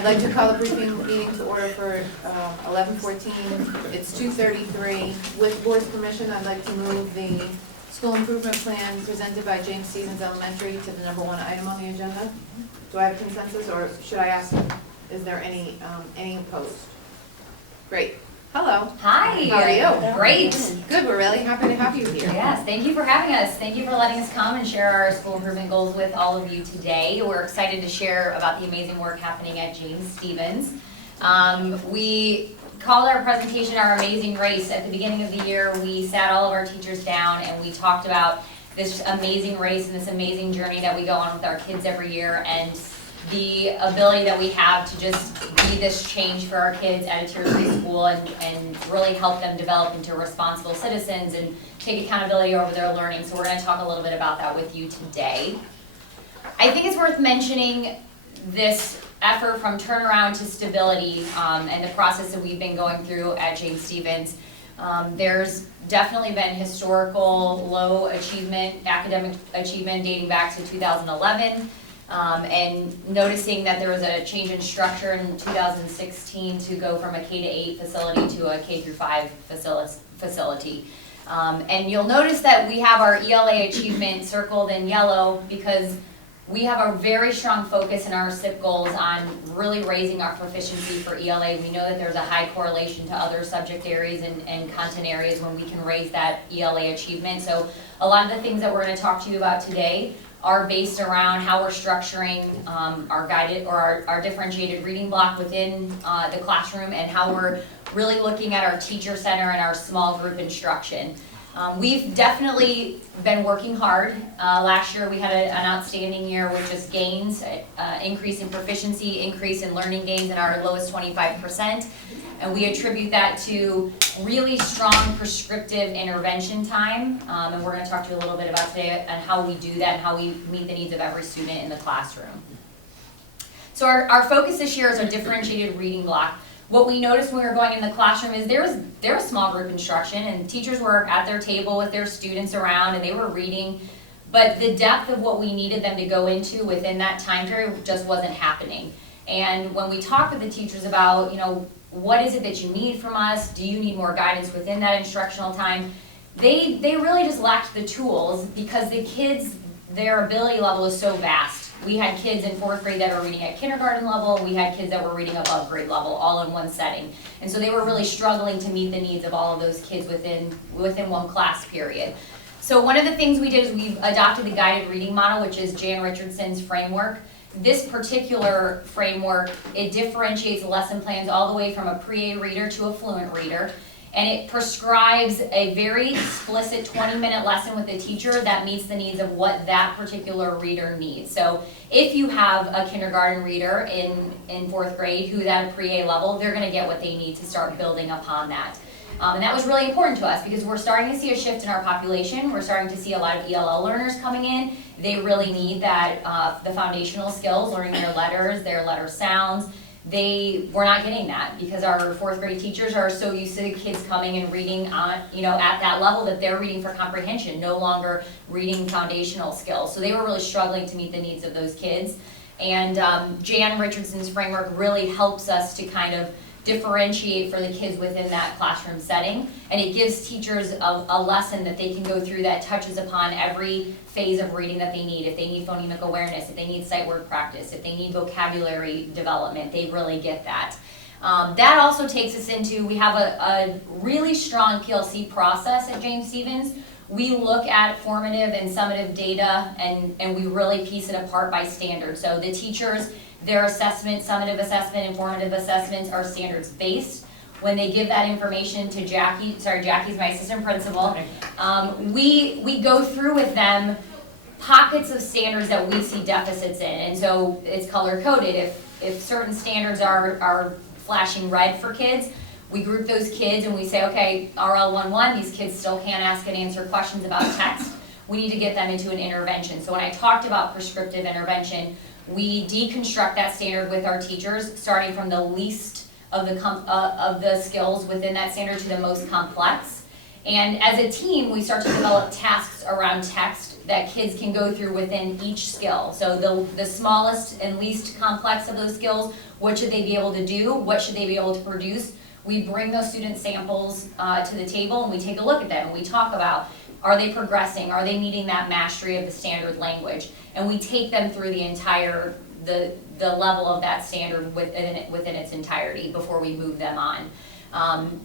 I'd like to call the briefing meeting to order for 11:14. It's 2:33. With board's permission, I'd like to move the school improvement plan presented by James Stevens Elementary to the number 1 item on the agenda. Do I have consensus, or should I ask, is there any opposed? Great. Hello. Hi. How are you? Great. Good, we're really happy to have you here. Yes, thank you for having us. Thank you for letting us come and share our school improvement goals with all of you today. We're excited to share about the amazing work happening at James Stevens. We called our presentation Our Amazing Race. At the beginning of the year, we sat all of our teachers down and we talked about this amazing race and this amazing journey that we go on with our kids every year, and the ability that we have to just be this change for our kids at a Tier 3 school and really help them develop into responsible citizens and take accountability over their learning. So we're going to talk a little bit about that with you today. I think it's worth mentioning this effort from turnaround to stability and the process that we've been going through at James Stevens. There's definitely been historical low achievement, academic achievement dating back to 2011. And noticing that there was a change in structure in 2016 to go from a K-8 facility to a K-5 facility. And you'll notice that we have our ELA achievement circled in yellow because we have a very strong focus in our SIP goals on really raising our proficiency for ELA. We know that there's a high correlation to other subject areas and content areas when we can raise that ELA achievement. So a lot of the things that we're going to talk to you about today are based around how we're structuring our guided or our differentiated reading block within the classroom, and how we're really looking at our teacher center and our small group instruction. We've definitely been working hard. Last year we had an outstanding year with just gains, increase in proficiency, increase in learning gains in our lowest 25%. And we attribute that to really strong prescriptive intervention time. And we're going to talk to you a little bit about today on how we do that and how we meet the needs of every student in the classroom. So our focus this year is our differentiated reading block. What we noticed when we were going in the classroom is there was small group instruction, and teachers were at their table with their students around and they were reading, but the depth of what we needed them to go into within that time period just wasn't happening. And when we talked with the teachers about, what is it that you need from us? Do you need more guidance within that instructional time? They really just lacked the tools because the kids, their ability level is so vast. We had kids in 4th grade that were reading at kindergarten level. We had kids that were reading above grade level, all in one setting. And so they were really struggling to meet the needs of all of those kids within one class period. So one of the things we did is we've adopted the guided reading model, which is Jan Richardson's framework. This particular framework, it differentiates lesson plans all the way from a pre-A reader to a fluent reader, and it prescribes a very explicit 20-minute lesson with the teacher that meets the needs of what that particular reader needs. So if you have a kindergarten reader in 4th grade who's at a pre-A level, they're going to get what they need to start building upon that. And that was really important to us because we're starting to see a shift in our population. We're starting to see a lot of ELL learners coming in. They really need that, the foundational skills, learning their letter sounds. We're not getting that because our 4th grade teachers are so used to the kids coming and reading on, at that level that they're reading for comprehension, no longer reading foundational skills. So they were really struggling to meet the needs of those kids. And Jan Richardson's framework really helps us to kind of differentiate for the kids within that classroom setting, and it gives teachers a lesson that they can go through that touches upon every phase of reading that they need. If they need phonemic awareness, if they need sight word practice, if they need vocabulary development, they really get that. That also takes us into, we have a really strong PLC process at James Stevens. We look at formative and summative data and we really piece it apart by standard. So the teachers, their assessment, summative assessment, and formative assessments are standards based. When they give that information to Jackie's my assistant principal, we go through with them pockets of standards that we see deficits in, and so it's color coded. If certain standards are flashing red for kids, we group those kids and we say, okay, RL11, these kids still can't ask and answer questions about text. We need to get them into an intervention. So when I talked about prescriptive intervention, we deconstruct that standard with our teachers, starting from the least of the skills within that standard to the most complex. And as a team, we start to develop tasks around text that kids can go through within each skill. So the smallest and least complex of those skills, what should they be able to do? What should they be able to produce? We bring those student samples to the table and we take a look at them and we talk about, are they progressing? Are they meeting that mastery of the standard language? And we take them through the entire, the level of that standard within its entirety before we move them on.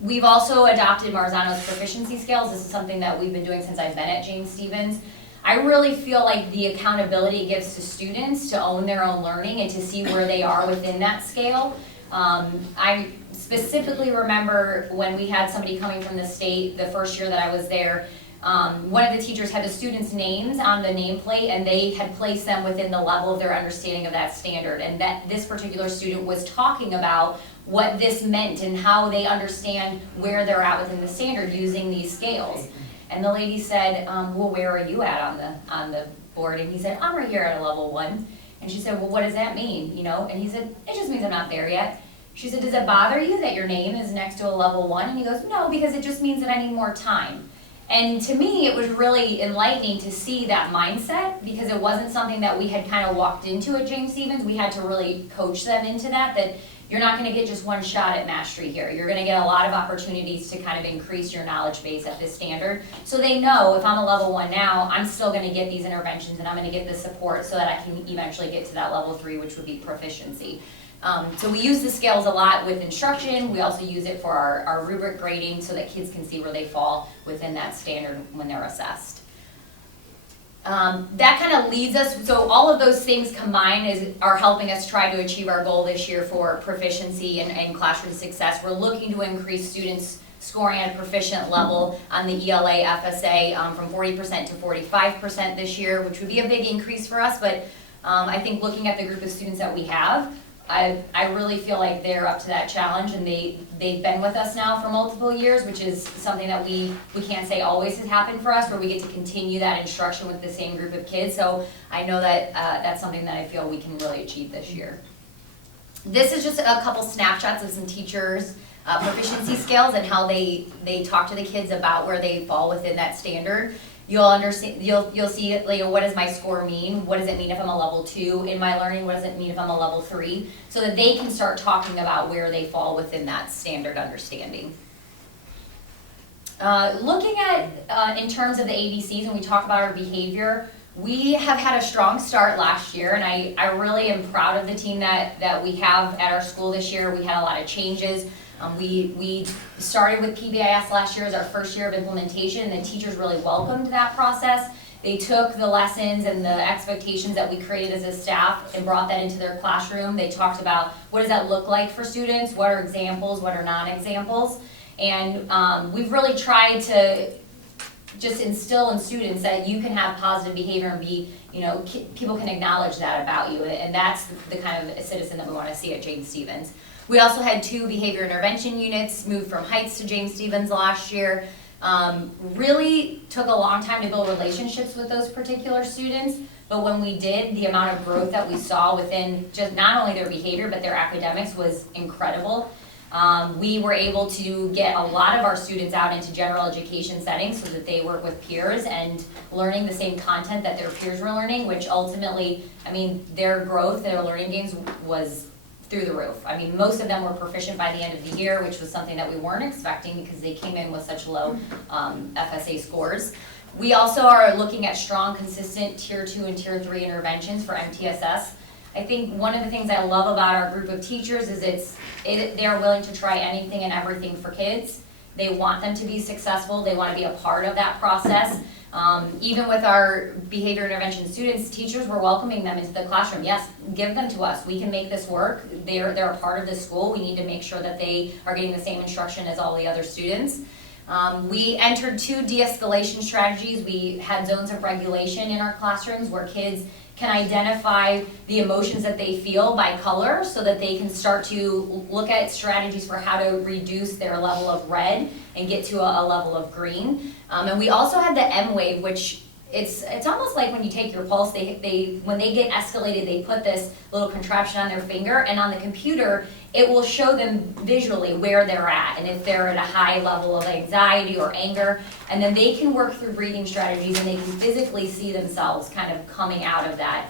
We've also adopted Marzano's proficiency scales. This is something that we've been doing since I've been at James Stephens. I really feel like the accountability it gives to students to own their own learning and to see where they are within that scale. I specifically remember when we had somebody coming from the state the first year that I was there, one of the teachers had the students' names on the nameplate and they had placed them within the level of their understanding of that standard, and that this particular student was talking about what this meant and how they understand where they're at within the standard using these scales. And the lady said, well, where are you at on the board? And he said, I'm right here at a level 1. And she said, well, what does that mean? You know, and he said, it just means I'm not there yet. She said, does it bother you that your name is next to a level 1? And he goes, no, because it just means that I need more time. And to me, it was really enlightening to see that mindset, because it wasn't something that we had kind of walked into at James Stephens. We had to really coach them into that you're not going to get just one shot at mastery here. You're going to get a lot of opportunities to kind of increase your knowledge base at this standard. So they know if I'm a level 1 now, I'm still going to get these interventions and I'm going to get the support so that I can eventually get to that level 3, which would be proficiency. So we use the scales a lot with instruction. We also use it for our rubric grading so that kids can see where they fall within that standard when they're assessed. That kind of leads us, so all of those things combined are helping us try to achieve our goal this year for proficiency and classroom success. We're looking to increase students scoring at a proficient level on the ELA FSA from 40% to 45% this year, which would be a big increase for us, but I think looking at the group of students that we have, I really feel like they're up to that challenge, and they've been with us now for multiple years, which is something that we can't say always has happened for us, where we get to continue that instruction with the same group of kids. So I know that that's something that I feel we can really achieve this year. This is just a couple snapshots of some teachers' proficiency scales and how they talk to the kids about where they fall within that standard. You'll understand. You'll see, like, what does my score mean? What does it mean if I'm a level 2 in my learning? What does it mean if I'm a level 3? So that they can start talking about where they fall within that standard understanding. Looking at in terms of the ABCs, when we talk about our behavior, we have had a strong start last year, and I really am proud of the team that we have at our school this year. We had a lot of changes. We started with PBIS last year as our first year of implementation, and the teachers really welcomed that process. They took the lessons and the expectations that we created as a staff and brought that into their classroom. They talked about what does that look like for students, what are examples, what are non-examples, and we've really tried to just instill in students that you can have positive behavior and be, people can acknowledge that about you, and that's the kind of citizen that we want to see at James Stephens. We also had 2 behavior intervention units moved from Heights to James Stephens last year. Really took a long time to build relationships with those particular students, but when we did, the amount of growth that we saw within just not only their behavior but their academics was incredible. We were able to get a lot of our students out into general education settings so that they work with peers and learning the same content that their peers were learning, which ultimately, their growth, their learning gains was through the roof. Most of them were proficient by the end of the year, which was something that we weren't expecting because they came in with such low FSA scores. We also are looking at strong, consistent Tier 2 and Tier 3 interventions for MTSS. I think one of the things I love about our group of teachers is they're willing to try anything and everything for kids. They want them to be successful. They want to be a part of that process. Even with our behavior intervention students, teachers were welcoming them into the classroom. Yes, give them to us. We can make this work. They're a part of the school. We need to make sure that they are getting the same instruction as all the other students. We entered 2 de-escalation strategies. We had zones of regulation in our classrooms where kids can identify the emotions that they feel by color so that they can start to look at strategies for how to reduce their level of red and get to a level of green. And we also had the M wave, which it's almost like when you take your pulse, they when they get escalated, they put this little contraption on their finger, and on the computer, it will show them visually where they're at, and if they're at a high level of anxiety or anger, and then they can work through breathing strategies, and they can physically see themselves kind of coming out of that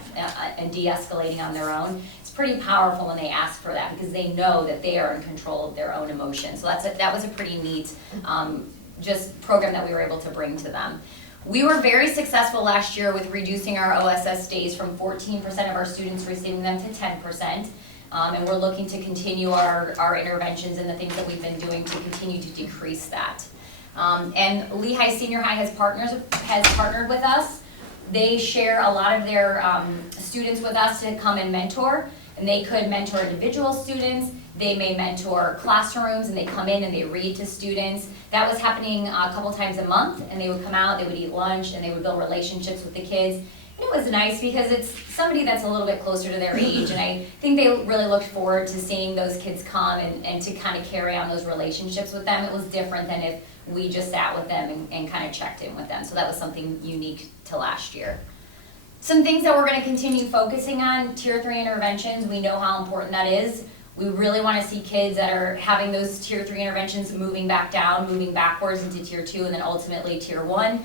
and de-escalating on their own. It's pretty powerful when they ask for that, because they know that they are in control of their own emotions. So that was a pretty neat just program that we were able to bring to them. We were very successful last year with reducing our OSS days from 14% of our students receiving them to 10%. And we're looking to continue our interventions and the things that we've been doing to continue to decrease that. And Lehigh Senior High has partnered with us. They share a lot of their students with us to come and mentor. And they could mentor individual students. They may mentor classrooms, and they come in and they read to students. That was happening a couple times a month, and they would come out, they would eat lunch, and they would build relationships with the kids. And it was nice because it's somebody that's a little bit closer to their age, and I think they really looked forward to seeing those kids come and to kind of carry on those relationships with them. It was different than if we just sat with them and kind of checked in with them. So that was something unique to last year. Some things that we're going to continue focusing on, Tier 3 interventions. We know how important that is. We really want to see kids that are having those Tier 3 interventions moving back down, moving backwards into Tier 2, and then ultimately Tier 1.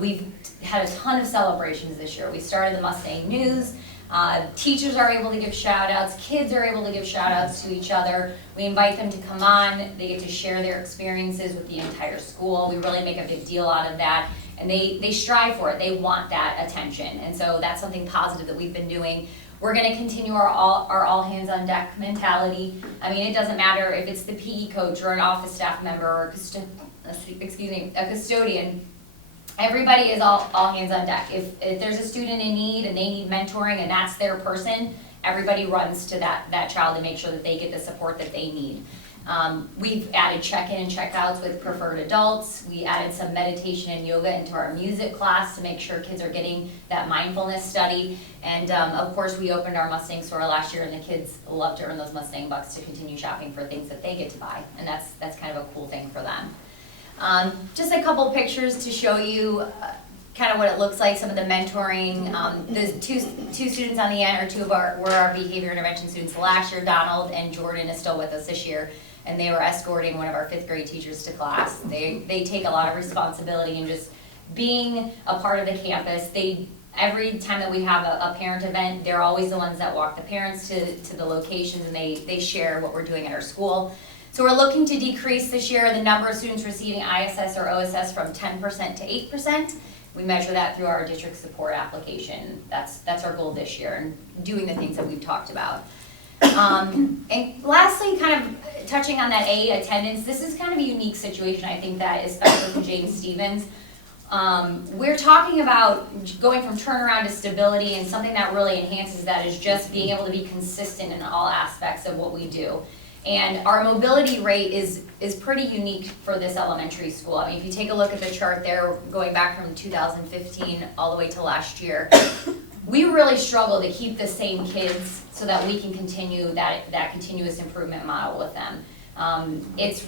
We've had a ton of celebrations this year. We started the Mustang News. Teachers are able to give shout outs. Kids are able to give shout outs to each other. We invite them to come on. They get to share their experiences with the entire school. We really make a big deal out of that. And they strive for it. They want that attention. And so that's something positive that we've been doing. We're going to continue our all hands on deck mentality. I mean, it doesn't matter if it's the PE coach or an office staff member or a custodian. Everybody is all hands on deck. If there's a student in need and they need mentoring and that's their person, everybody runs to that child to make sure that they get the support that they need. We've added check-in and check-outs with preferred adults. We added some meditation and yoga into our music class to make sure kids are getting that mindfulness study. And of course, we opened our Mustang store last year, and the kids love to earn those Mustang bucks to continue shopping for things that they get to buy. And that's kind of a cool thing for them. Just a couple pictures to show you kind of what it looks like, some of the mentoring. The two students on the end were our behavior intervention students last year. Donald and Jordan is still with us this year, and they were escorting one of our 5th grade teachers to class. They take a lot of responsibility in just being a part of the campus. Every time that we have a parent event, they're always the ones that walk the parents to the locations, and they share what we're doing at our school. So we're looking to decrease this year the number of students receiving ISS or OSS from 10% to 8%. We measure that through our district support application. That's our goal this year, and doing the things that we've talked about. And lastly, kind of touching on that A, attendance. This is kind of a unique situation, I think, that is special to James Stevens. We're talking about going from turnaround to stability, and something that really enhances that is just being able to be consistent in all aspects of what we do. And our mobility rate is pretty unique for this elementary school. I mean, if you take a look at the chart there, going back from 2015 all the way to last year, we really struggle to keep the same kids so that we can continue that continuous improvement model with them. It's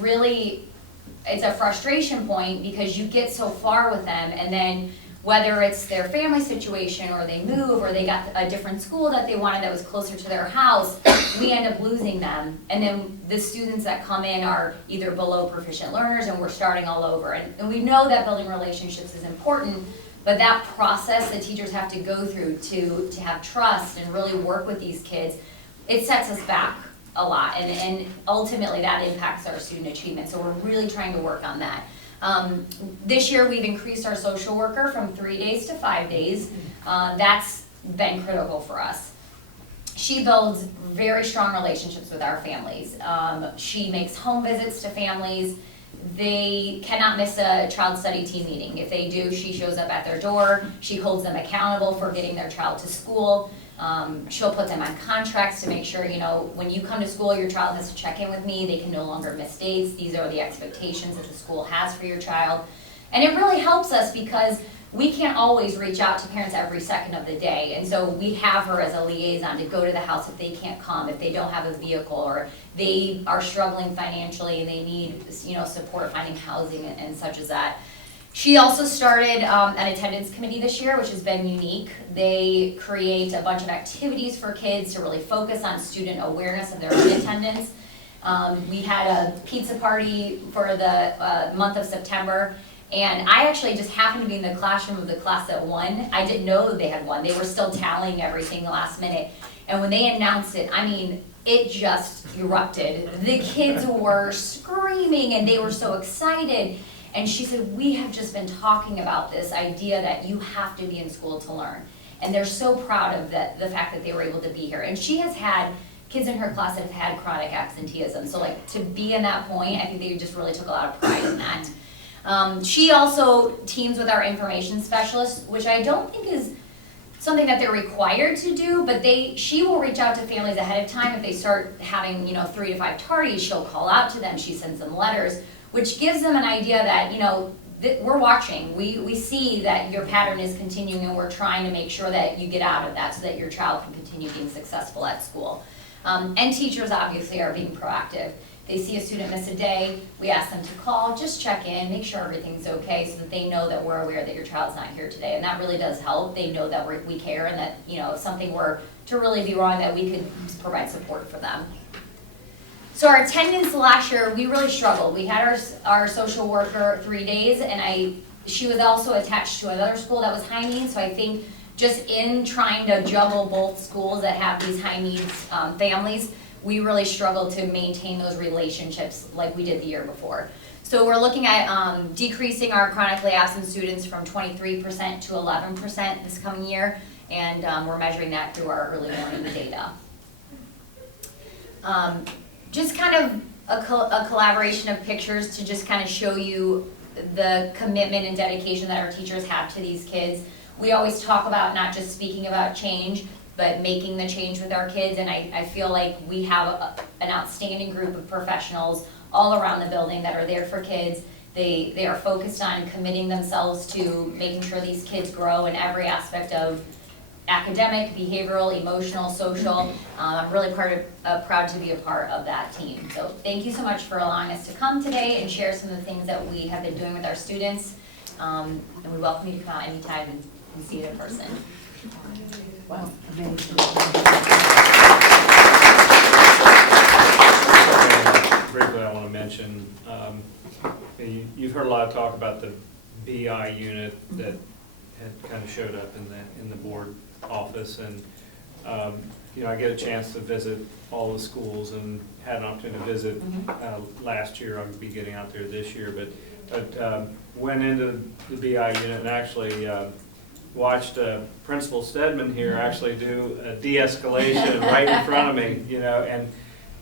a frustration point because you get so far with them, and then whether it's their family situation or they move or they got a different school that they wanted that was closer to their house, we end up losing them. And then the students that come in are either below proficient learners, and we're starting all over. And we know that building relationships is important, but that process that teachers have to go through to have trust and really work with these kids, it sets us back a lot. And ultimately that impacts our student achievement. So we're really trying to work on that. This year we've increased our social worker from 3 days to 5 days. That's been critical for us. She builds very strong relationships with our families. She makes home visits to families. They cannot miss a child study team meeting. If they do, she shows up at their door. She holds them accountable for getting their child to school. She'll put them on contracts to make sure, when you come to school, your child has to check in with me. They can no longer miss dates. These are the expectations that the school has for your child. And it really helps us because we can't always reach out to parents every second of the day. And so we have her as a liaison to go to the house if they can't come, if they don't have a vehicle, or they are struggling financially and they need, support finding housing and such as that. She also started an attendance committee this year, which has been unique. They create a bunch of activities for kids to really focus on student awareness of their own attendance. We had a pizza party for the month of September, and I actually just happened to be in the classroom of the class that won. I didn't know that they had won. They were still tallying everything last minute. And when they announced it, I mean, it just erupted. The kids were screaming and they were so excited. And she said, we have just been talking about this idea that you have to be in school to learn. And they're so proud of the fact that they were able to be here. And she has had kids in her class that have had chronic absenteeism. So like to be in that point, I think they just really took a lot of pride in that. She also teams with our information specialist, which I don't think is something that they're required to do, but she will reach out to families ahead of time. If they start having 3 to 5 tardies, she'll call out to them. She sends them letters, which gives them an idea that, we're watching. We see that your pattern is continuing, and we're trying to make sure that you get out of that so that your child can continue being successful at school. And teachers obviously are being proactive. They see a student miss a day, we ask them to call, just check in, make sure everything's okay so that they know that we're aware that your child's not here today. And that really does help. They know that we care and that, if something were to really be wrong, that we could provide support for them. So our attendance last year, we really struggled. We had our social worker 3 days, and she was also attached to another school that was high needs. So I think just in trying to juggle both schools that have these high needs families, we really struggled to maintain those relationships like we did the year before. So we're looking at decreasing our chronically absent students from 23% to 11% this coming year, and we're measuring that through our early warning data. Just kind of a collaboration of pictures to just kind of show you the commitment and dedication that our teachers have to these kids. We always talk about not just speaking about change, but making the change with our kids, and I feel like we have an outstanding group of professionals all around the building that are there for kids. They are focused on committing themselves to making sure these kids grow in every aspect of academic, behavioral, emotional, social. I'm really proud to be a part of that team. So thank you so much for allowing us to come today and share some of the things that we have been doing with our students. And we welcome you to come out anytime and see it in person. Wow, amazing. Briefly, I want to mention, you've heard a lot of talk about the BI unit that had kind of showed up in the board office, and I get a chance to visit all the schools and had an opportunity to visit last year. I'll be getting out there this year, but went into the BI unit and actually watched Principal Stedman here actually do a de-escalation right in front of me,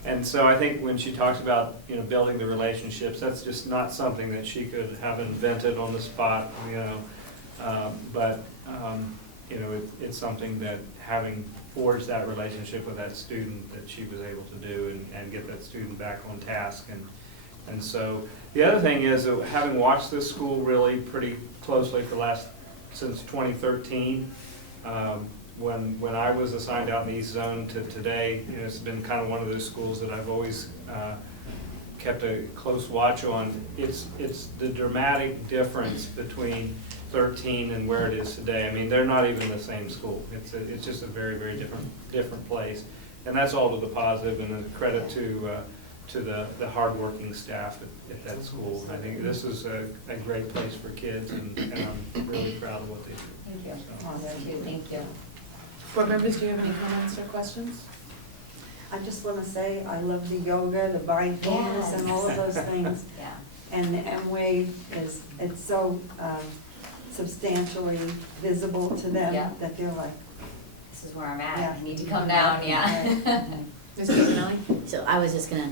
and so I think when she talks about building the relationships, that's just not something that she could have invented on the spot, but it's something that having forged that relationship with that student that she was able to do and get that student back on task. And so the other thing is that having watched this school really pretty closely since 2013, when I was assigned out in the East Zone to today, it's been kind of one of those schools that I've always kept a close watch on. It's the dramatic difference between 13 and where it is today. I mean, they're not even the same school. It's just a very, very different place, and that's all to the positive, and a credit to the hardworking staff at that school. I think this is a great place for kids, and I'm really proud of what they do. Thank you. So. Thank you. Board members, do you have any comments or questions? I just want to say I love the yoga, the mindfulness, and all of those things. Yeah. And the M-Wave it's so substantially visible to them that they're like, This is where I'm at. Yeah. I need to come down. Yeah. Ms. Campanelli? So I was just going to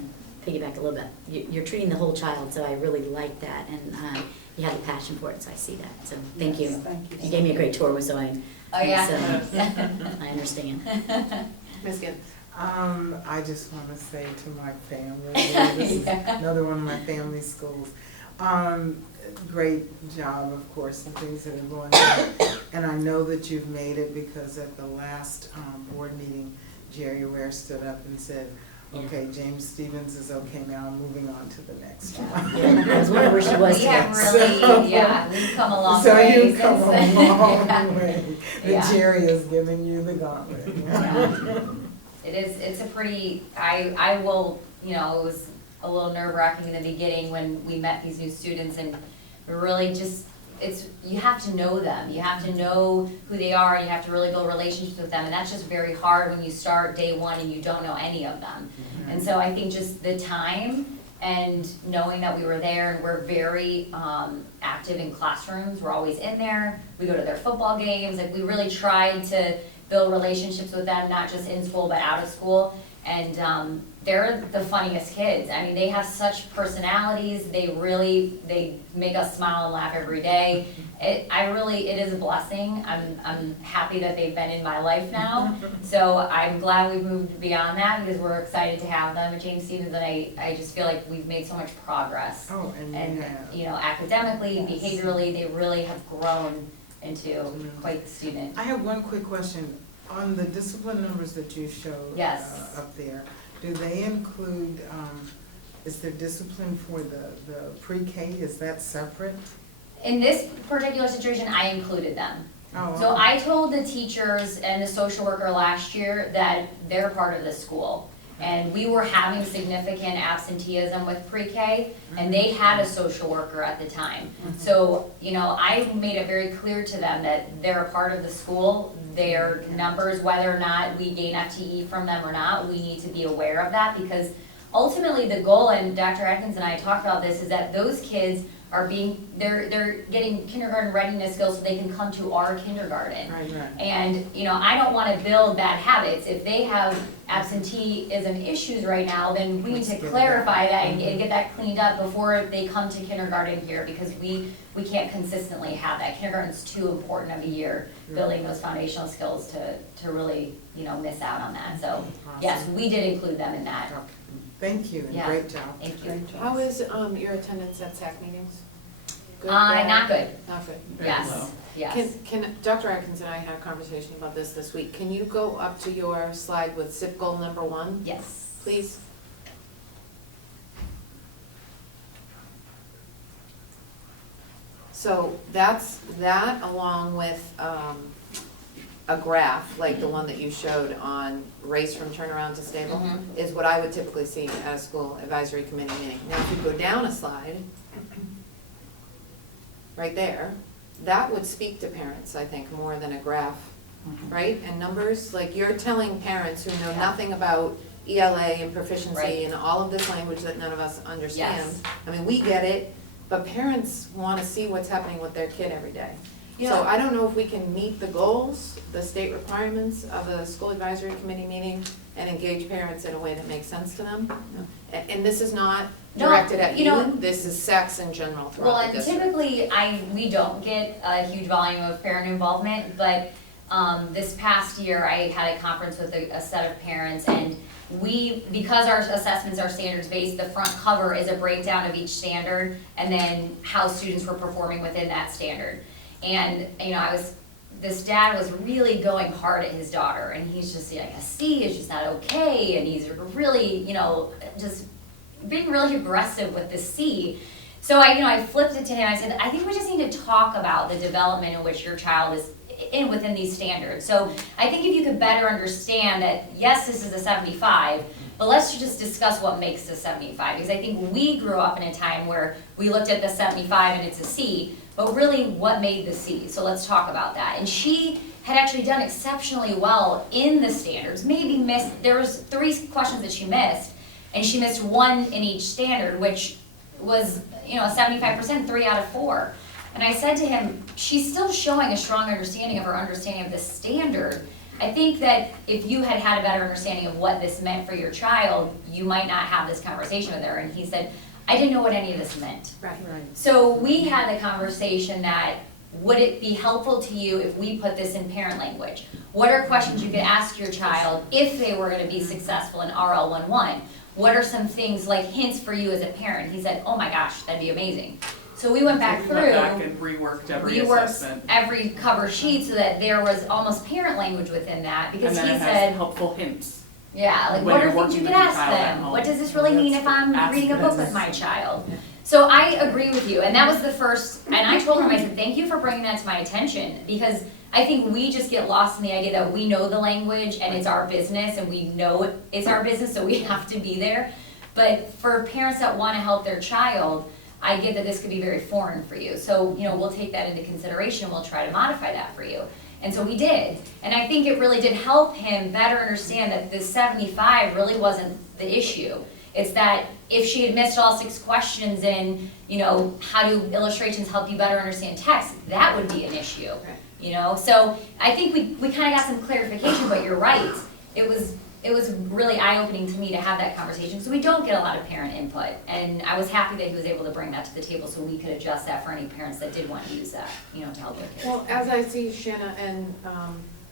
piggyback a little bit. You're treating the whole child, so I really like that, and you have a passion for it, so I see that. So thank you. Thank you. You gave me a great tour, so I understand. Ms. Gibbs? I just want to say to my family, this is another one of my family schools. Great job, of course, and things that are going on. And I know that you've made it because at the last board meeting, Jerry Ware stood up and said, okay, James Stevens is okay now, I'm moving on to the next one. I was wondering where she was We have today. really, yeah, we've come a long So way. you've come a since- long Yeah. way. The Yeah. Jerry is giving you the gauntlet. It's a pretty, I will, you know, it was a little nerve-wracking in the beginning when we met these new students, and really just, you have to know them, you have to know who they are, and you have to really build relationships with them, and that's just very hard when you start day one and you don't know any of them. And so I think just the time and knowing that we were there, and we're very active in classrooms, we're always in there, we go to their football games, like we really tried to build relationships with them, not just in school but out of school. And they're the funniest kids. I mean, they have such personalities. They make us smile and laugh every day. It is a blessing. I'm happy that they've been in my life now. So I'm glad we've moved beyond that, because we're excited to have them at James Stevens, and I just feel like we've made so much progress. Oh, and you have. You know, academically, Yes. behaviorally, they really have grown into quite the student. I have one quick question. On the discipline numbers that you showed Yes. up there, do they include, is there discipline for the pre-K? Is that separate? In this particular situation, I included them. Oh, So okay. I told the teachers and the social worker last year that they're part of the school. And we were having significant absenteeism with pre-K, and they had a social worker at the time. So, you know, I made it very clear to them that they're a part of the school. Their numbers, whether or not we gain FTE from them or not, we need to be aware of that, because ultimately the goal, and Dr. Atkins and I talked about this, is that those kids are they're getting kindergarten readiness skills so they can come to our kindergarten. Right. And, you know, I don't want to build bad habits. If they have absenteeism issues right now, then we need Let's to get clarify that that. and get that cleaned up before they come to kindergarten here, because we can't consistently have that. Kindergarten's too important of a year, building those foundational skills to really, you know, miss out on that. So, yes, Awesome. we did include them in that. Okay. Thank you, and Yeah. great job. Thank you. Great job. How is your attendance at SAC meetings? Good, Not bad? good, Not good. yes, yes. Can, Dr. Atkins and I had a conversation about this week. Can you go up to your slide with SIP goal number 1, Yes. please? So that's, that along with a graph, like the one that you showed on race from turnaround to stable, Mhm. is what I would typically see at a school advisory committee meeting. Now, if you go down a slide, right there, that would speak to parents, I think, more than a graph, right? And numbers, like you're telling parents who know Yeah. nothing about ELA and proficiency Right. and all of this language that none of us understand. Yes. I mean, we get it, but parents wanna see what's happening with their kid every day. You So know- I don't know if we can meet the goals, the state requirements of a school advisory committee meeting and engage parents in a way that makes sense to them. And this is not No, directed at you know- you, this is sex in general Well, throughout the and district. typically, we don't get a huge volume of parent involvement, but this past year, I had a conference with a set of parents, and because our assessments are standards-based, the front cover is a breakdown of each standard, and then how students were performing within that standard. And, you know, this dad was really going hard at his daughter, and he's just like, a C is just not okay, and he's really, you know, just being really aggressive with the C. So I flipped it to him. I said, I think we just need to talk about the development in which your child is within these standards. So I think if you could better understand that, yes, this is a 75, but let's just discuss what makes the 75. Because I think we grew up in a time where we looked at the 75 and it's a C, but really what made the C? So let's talk about that. And she had actually done exceptionally well in the standards. There was 3 questions that she missed, and she missed 1 in each standard, which was, you know, 75%, 3 out of 4. And I said to him, she's still showing a strong understanding of her understanding of the standard. I think that if you had had a better understanding of what this meant for your child, you might not have this conversation with her. And he said, I didn't know what any of this meant. Right. So we had the conversation that, would it be helpful to you if we put this in parent language? What are questions you could ask your child if they were gonna be successful in RL11? What are some things like hints for you as a parent? He said, oh my gosh, that'd be amazing. So we went back through. We went back and reworked every assessment. Every cover sheet so that there was almost parent language within that, because And he then it has said, helpful hints. Yeah, like When what are you're things working you with could your ask child at them? home. What does this really mean if I'm Ask reading a book them. with my child? So I agree with you, and that was the first, and I told him, I said, thank you for bringing that to my attention, because I think we just get lost in the idea that we know the language and it's our business, and we know it's our business, so we have to be there. But for parents that wanna help their child, I get that this could be very foreign for you. So, you know, we'll take that into consideration, we'll try to modify that for you. And so we did. And I think it really did help him better understand that the 75 really wasn't the issue. It's that if she had missed all 6 questions in, you know, how do illustrations help you better understand text, that would be an issue. Right. You know, so I think we kind of got some clarification, but you're right. It was really eye-opening to me to have that conversation, because we don't get a lot of parent input. And I was happy that he was able to bring that to the table so we could adjust that for any parents that did want to use that, you know, to help their kids. Well, as I see Sheena and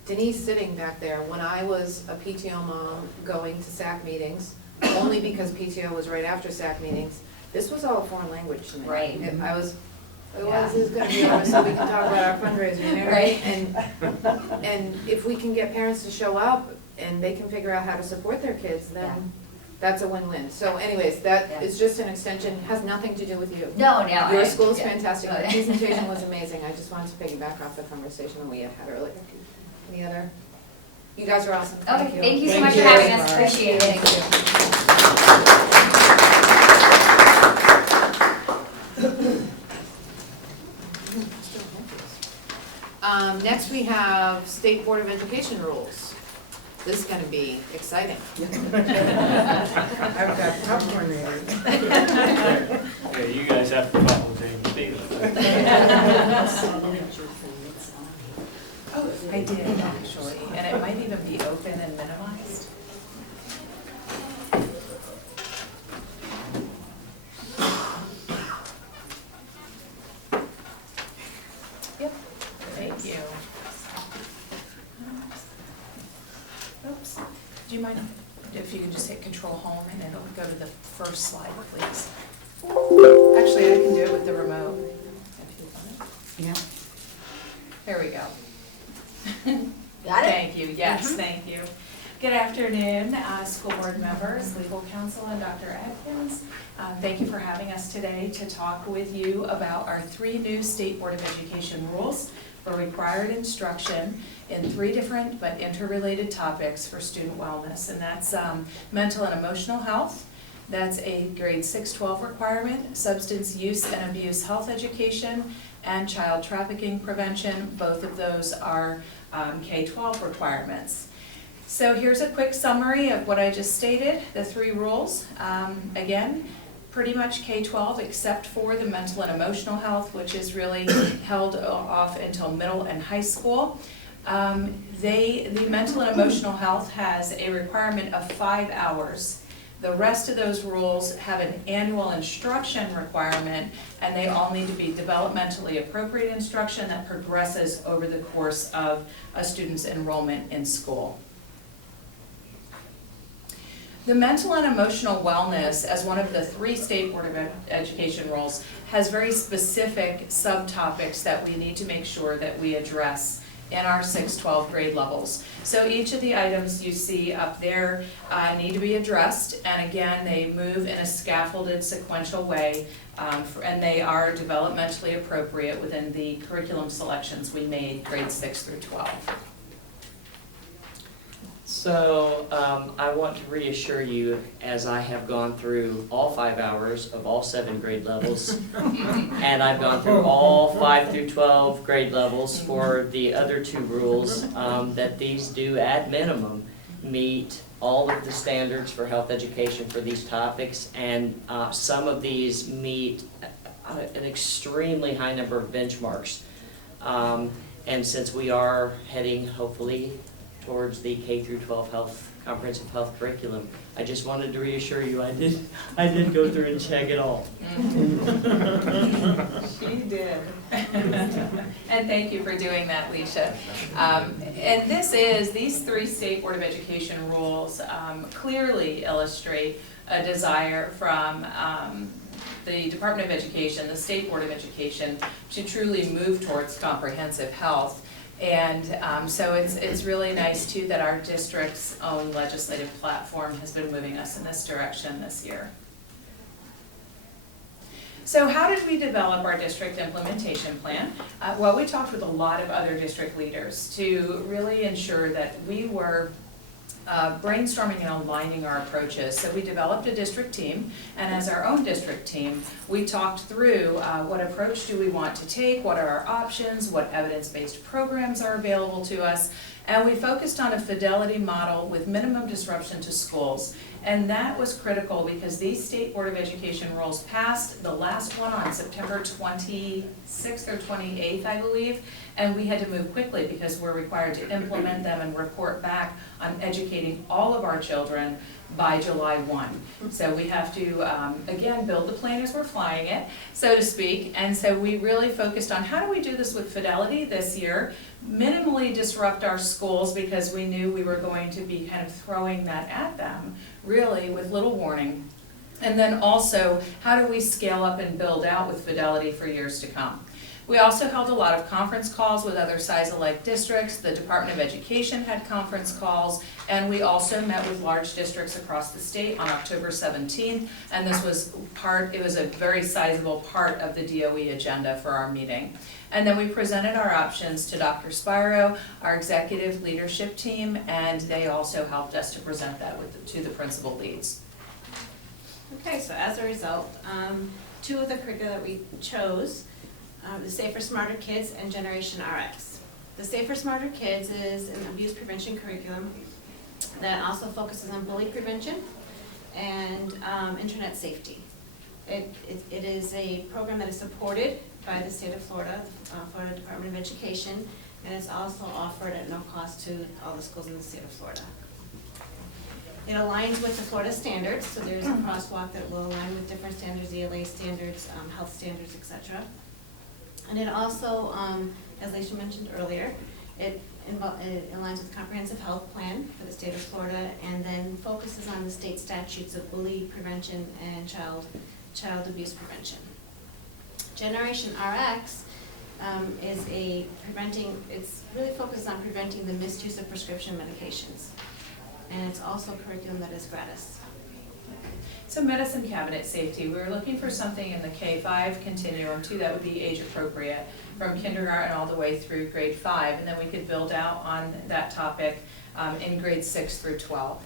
Denise sitting back there, when I was a PTO mom going to SAC meetings, only because PTO was right after SAC meetings, this was all a foreign language to me. Right. And I was, otherwise this is gonna be over so we can talk about our fundraiser, you know? Right. And if we can get parents to show up and they can figure out how to support their kids, Yeah. then that's a win-win. So anyways, that Yeah. is just an extension, has nothing to do with you. No, Your school's yeah. fantastic, your presentation was amazing, I just wanted to piggyback off the conversation that we had earlier. Any other? You guys are awesome, thank Okay, you. thank you so Thank much you. for having us, appreciate it. Thank you. Next we have State Board of Education rules. This is gonna be exciting. I've got popcorn ready. Yeah, you guys have to follow James Stevens. Oh, I did actually, and it might even be open and minimized. Yep, thank you. Oops, do you mind if you can just hit Control Home and it'll go to the first slide, please? Actually, I can do it with the remote. If you want it. Yeah. There we go. Got it? Thank you, yes, thank you. Good afternoon, school board members, legal counsel, and Dr. Atkins. Thank you for having us today to talk with you about our 3 new State Board of Education rules for required instruction in 3 different but interrelated topics for student wellness. And that's mental and emotional health. That's a grade 6-12 requirement, substance use and abuse health education, and child trafficking prevention. Both of those are K-12 requirements. So here's a quick summary of what I just stated, the 3 rules. Again, pretty much K-12 except for the mental and emotional health, which is really held off until middle and high school. The mental and emotional health has a requirement of 5 hours. The rest of those rules have an annual instruction requirement, and they all need to be developmentally appropriate instruction that progresses over the course of a student's enrollment in school. The mental and emotional wellness, as one of the 3 State Board of Education rules, has very specific subtopics that we need to make sure that we address in our 6-12 grade levels. So each of the items you see up there need to be addressed, and again, they move in a scaffolded sequential way, and they are developmentally appropriate within the curriculum selections we made grades 6 through 12. So I want to reassure you, as I have gone through all 5 hours of all 7 grade levels, and I've gone through all 5 through 12 grade levels for the other 2 rules, that these do at minimum meet all of the standards for health education for these topics, and some of these meet an extremely high number of benchmarks. And since we are heading, hopefully, towards the K through 12 health, comprehensive health curriculum, I just wanted to reassure you, I did go through and check it all. She did. And thank you for doing that, Leisha. And these 3 State Board of Education rules clearly illustrate a desire from the Department of Education, the State Board of Education, to truly move towards comprehensive health. And so it's really nice too that our district's own legislative platform has been moving us in this direction this year. So how did we develop our district implementation plan? Well, we talked with a lot of other district leaders to really ensure that we were brainstorming and aligning our approaches. So we developed a district team, and as our own district team, we talked through what approach do we want to take, what are our options, what evidence-based programs are available to us, and we focused on a fidelity model with minimum disruption to schools. And that was critical because these State Board of Education rules passed, the last one on September 26th or 28th, I believe, and we had to move quickly because we're required to implement them and report back on educating all of our children by July 1. So we have to, again, build the plane as we're flying it, so to speak, and so we really focused on how do we do this with fidelity this year, minimally disrupt our schools because we knew we were going to be kind of throwing that at them, really with little warning. And then also, how do we scale up and build out with fidelity for years to come? We also held a lot of conference calls with other size-alike districts. The Department of Education had conference calls, and we also met with large districts across the state on October 17th, and this was it was a very sizable part of the DOE agenda for our meeting. And then we presented our options to Dr. Spiro, our executive leadership team, and they also helped us to present that to the principal leads. Okay, so as a result, two of the curricula that we chose, the Safer Smarter Kids and Generation RX. The Safer Smarter Kids is an abuse prevention curriculum that also focuses on bully prevention and internet safety. It is a program that is supported by the state of Florida, Florida Department of Education, and it's also offered at no cost to all the schools in the state of Florida. It aligns with the Florida standards, so there's a crosswalk that will align with different standards, ELA standards, health standards, etc. And it also, as Leisha mentioned earlier, it aligns with the comprehensive health plan for the state of Florida, and then focuses on the state statutes of bully prevention and child abuse prevention. Generation RX is it's really focused on preventing the misuse of prescription medications. And it's also a curriculum that is gratis. So medicine cabinet safety, we were looking for something in the K-5 continuum too that would be age appropriate from kindergarten all the way through grade 5, and then we could build out on that topic in grades 6 through 12.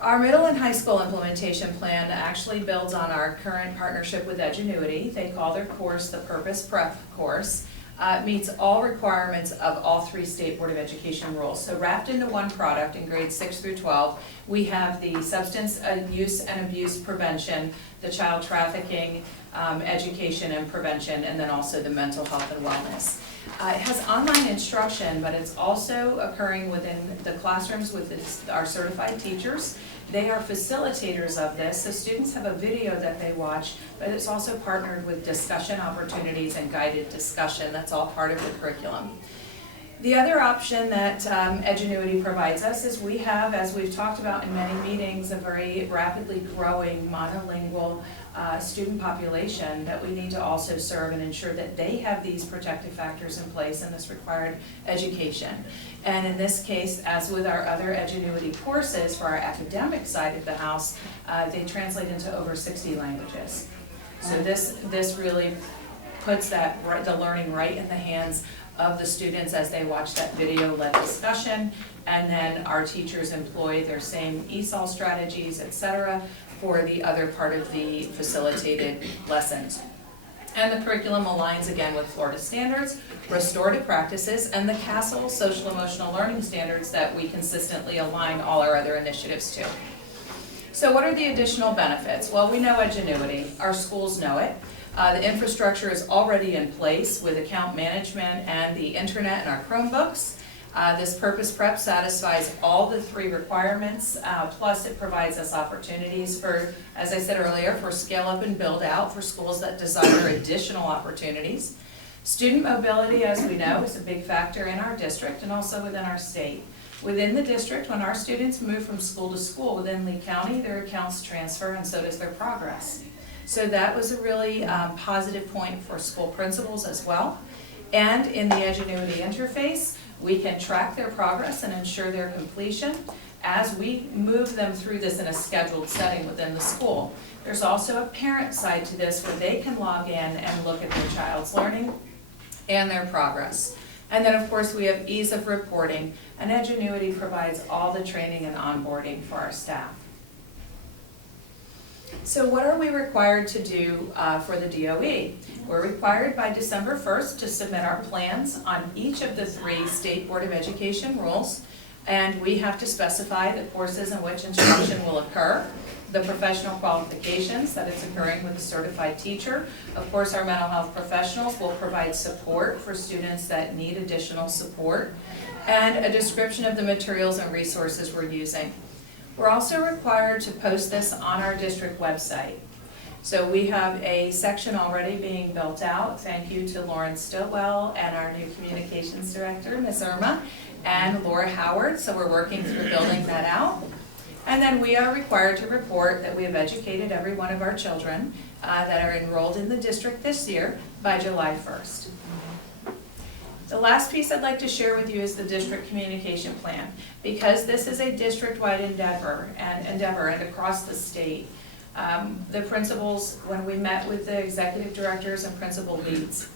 Our middle and high school implementation plan actually builds on our current partnership with Edgenuity. They call their course the Purpose Prep course. Meets all requirements of all 3 State Board of Education rules. So wrapped into one product in grades 6 through 12, we have the substance use and abuse prevention, the child trafficking education and prevention, and then also the mental health and wellness. It has online instruction, but it's also occurring within the classrooms with our certified teachers. They are facilitators of this, so students have a video that they watch, but it's also partnered with discussion opportunities and guided discussion. That's all part of the curriculum. The other option that Edgenuity provides us is we have, as we've talked about in many meetings, a very rapidly growing monolingual student population that we need to also serve and ensure that they have these protective factors in place in this required education. And in this case, as with our other Edgenuity courses for our academic side of the house, they translate into over 60 languages. So this really puts the learning right in the hands of the students as they watch that video-led discussion, and then our teachers employ their same ESOL strategies, etc., for the other part of the facilitated lessons. And the curriculum aligns again with Florida standards, restorative practices, and the CASEL social emotional learning standards that we consistently align all our other initiatives to. So what are the additional benefits? Well, we know Edgenuity, our schools know it. The infrastructure is already in place with account management and the internet and our Chromebooks. This Purpose Prep satisfies all the 3 requirements, plus it provides us opportunities for, as I said earlier, for scale up and build out for schools that desire additional opportunities. Student mobility, as we know, is a big factor in our district and also within our state. Within the district, when our students move from school to school within Lee County, their accounts transfer and so does their progress. So that was a really positive point for school principals as well. And in the Edgenuity interface, we can track their progress and ensure their completion as we move them through this in a scheduled setting within the school. There's also a parent side to this where they can log in and look at their child's learning and their progress. And then, of course, we have ease of reporting, and Edgenuity provides all the training and onboarding for our staff. So what are we required to do for the DOE? We're required by December 1st to submit our plans on each of the 3 State Board of Education rules, and we have to specify the courses in which instruction will occur, the professional qualifications that it's occurring with a certified teacher. Of course, our mental health professionals will provide support for students that need additional support, and a description of the materials and resources we're using. We're also required to post this on our district website. So we have a section already being built out. Thank you to Lauren Stillwell and our new communications director, Ms. Irma, and Laura Howard. So we're working through building that out. And then we are required to report that we have educated every one of our children that are enrolled in the district this year by July 1st. The last piece I'd like to share with you is the district communication plan. Because this is a district-wide endeavor and across the state, the principals, when we met with the executive directors and principal leads,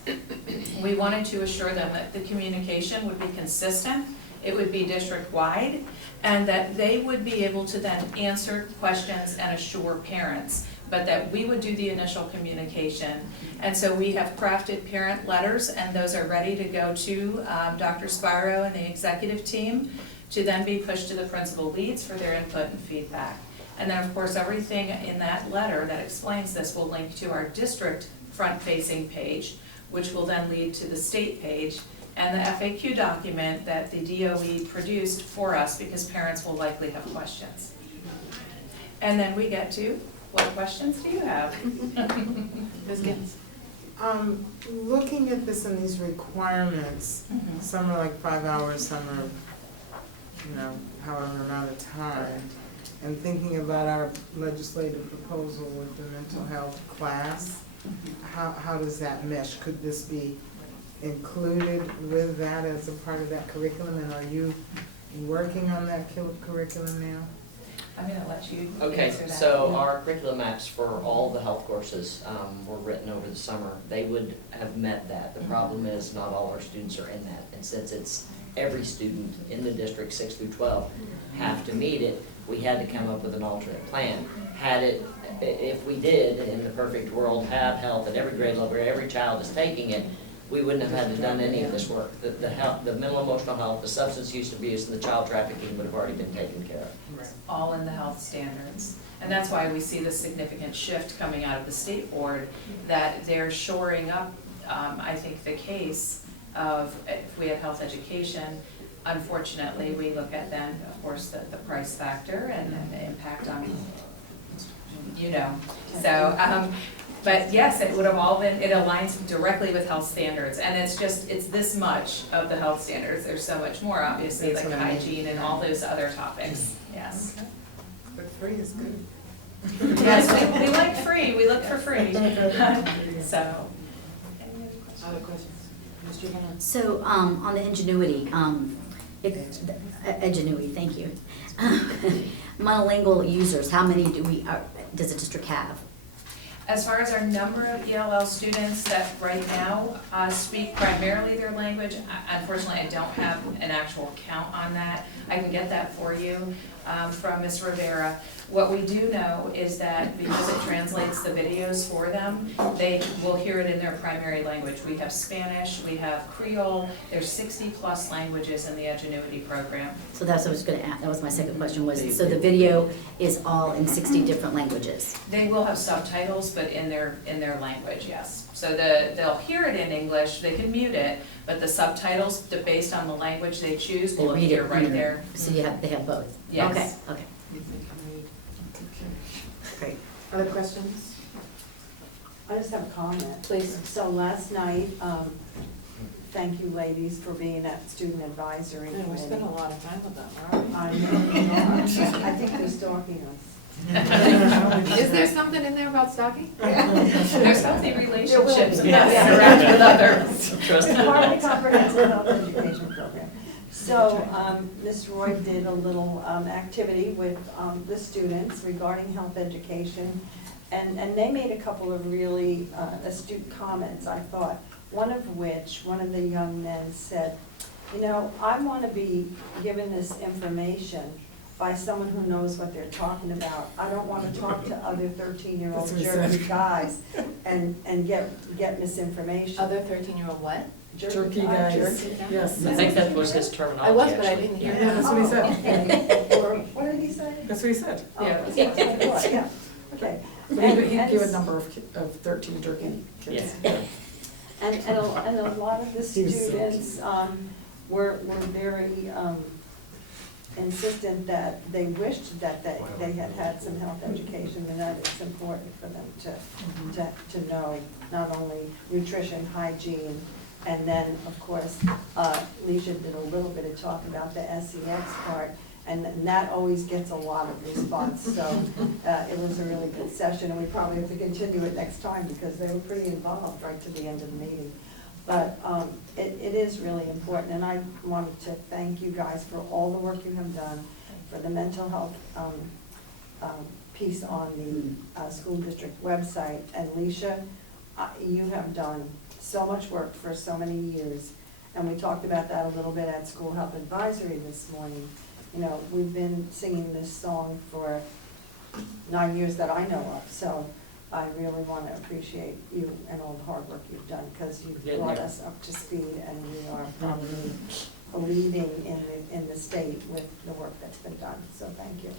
we wanted to assure them that the communication would be consistent, it would be district-wide, and that they would be able to then answer questions and assure parents, but that we would do the initial communication. And so we have crafted parent letters, and those are ready to go to Dr. Spiro and the executive team to then be pushed to the principal leads for their input and feedback. And then, of course, everything in that letter that explains this will link to our district front-facing page, which will then lead to the state page, and the FAQ document that the DOE produced for us, because parents will likely have questions. And then we get to, what questions do you have? Ms. Gibbs. Looking at this and these requirements, some are like 5 hours, some are, however amount of time, and thinking about our legislative proposal with the mental health class, how does that mesh? Could this be included with that as a part of that curriculum, and are you working on that curriculum now? I'm gonna let you Okay, answer that. so our curriculum maps for all the health courses were written over the summer. They would have met that. The problem is not all our students are in that. And since it's every student in the district 6 through 12 have to meet it, we had to come up with an alternate plan. If we did, in the perfect world, have health at every grade level, where every child is taking it, we wouldn't have had to done any of this work. The health, the mental emotional health, the substance use abuse, and the child trafficking would have already been taken care of. All in the health standards. And that's why we see the significant shift coming out of the state board, that they're shoring up, I think, the case of if we had health education. Unfortunately, we look at then, of course, the price factor and the impact on, so, but yes, it would have all been, it aligns directly with health standards, and it's this much of the health standards. There's so much more, obviously, That's like what I mean. hygiene and all those other topics, yes. But free is good. Yes, we like free, we look for free, so. Other questions? Mr. Bennett? So, on the ingenuity, Ingenuity, thank you. Monolingual users, how many does the district have? As far as our number of ELL students that right now speak primarily their language, unfortunately, I don't have an actual count on that. I can get that for you from Ms. Rivera. What we do know is that because it translates the videos for them, they will hear it in their primary language. We have Spanish, we have Creole, there's 60+ languages in the Edgenuity program. So that's what I was gonna ask, that was my second question was, so the video is all in 60 different languages? They will have subtitles, but in their language, yes. So they'll hear it in English, they can mute it, but the subtitles, based on the language they choose, They will read hear it right in there. So they have both? Yes. Okay. Great. Other questions? I just have a comment. Please. So last night, thank you ladies for being at student advisory. And we spent a lot of time with them, aren't we? I know, I think they're stalking us. Is there something in there about stocking? There's healthy relationships and Yeah. that interact with others. Trust It's in part of the adults. comprehensive health education program. So, Ms. Roy did a little activity with the students regarding health education, and they made a couple of really astute comments, I thought. One of which, one of the young men said, you know, I want to be given this information by someone who knows what they're talking about. I don't want to talk to other 13-year-old That's what he jerky said. guys and get misinformation. Other 13-year-old what? Jerky guys. Jerky. Yes. I think that was his I terminology, was, but I actually. didn't hear Yeah, that. that's what he said. Or, what did he say? That's what he said. Oh, Yeah. yeah, okay. But he'd give a number of 13 jerky kids. Yeah. And a lot of the He was so students were very insistent that they wished that they had had some health education, and that it's important for them to know not only nutrition, hygiene, and then, of course, Leisha did a little bit of talk about the SEX part, and that always gets a lot of response, so it was a really good session, and we probably have to continue it next time, because they were pretty involved right to the end of the meeting. But it is really important, and I wanted to thank you guys for all the work you have done, for the mental health piece on the school district website. And Leisha, you have done so much work for so many years, and we talked about that a little bit at School Health Advisory this morning. You know, we've been singing this song for 9 years that I know of, so I really want to appreciate you and all the hard work you've done, because you've Getting brought there. us up to speed, and we are probably leading in the state with the work that's been done, so thank you.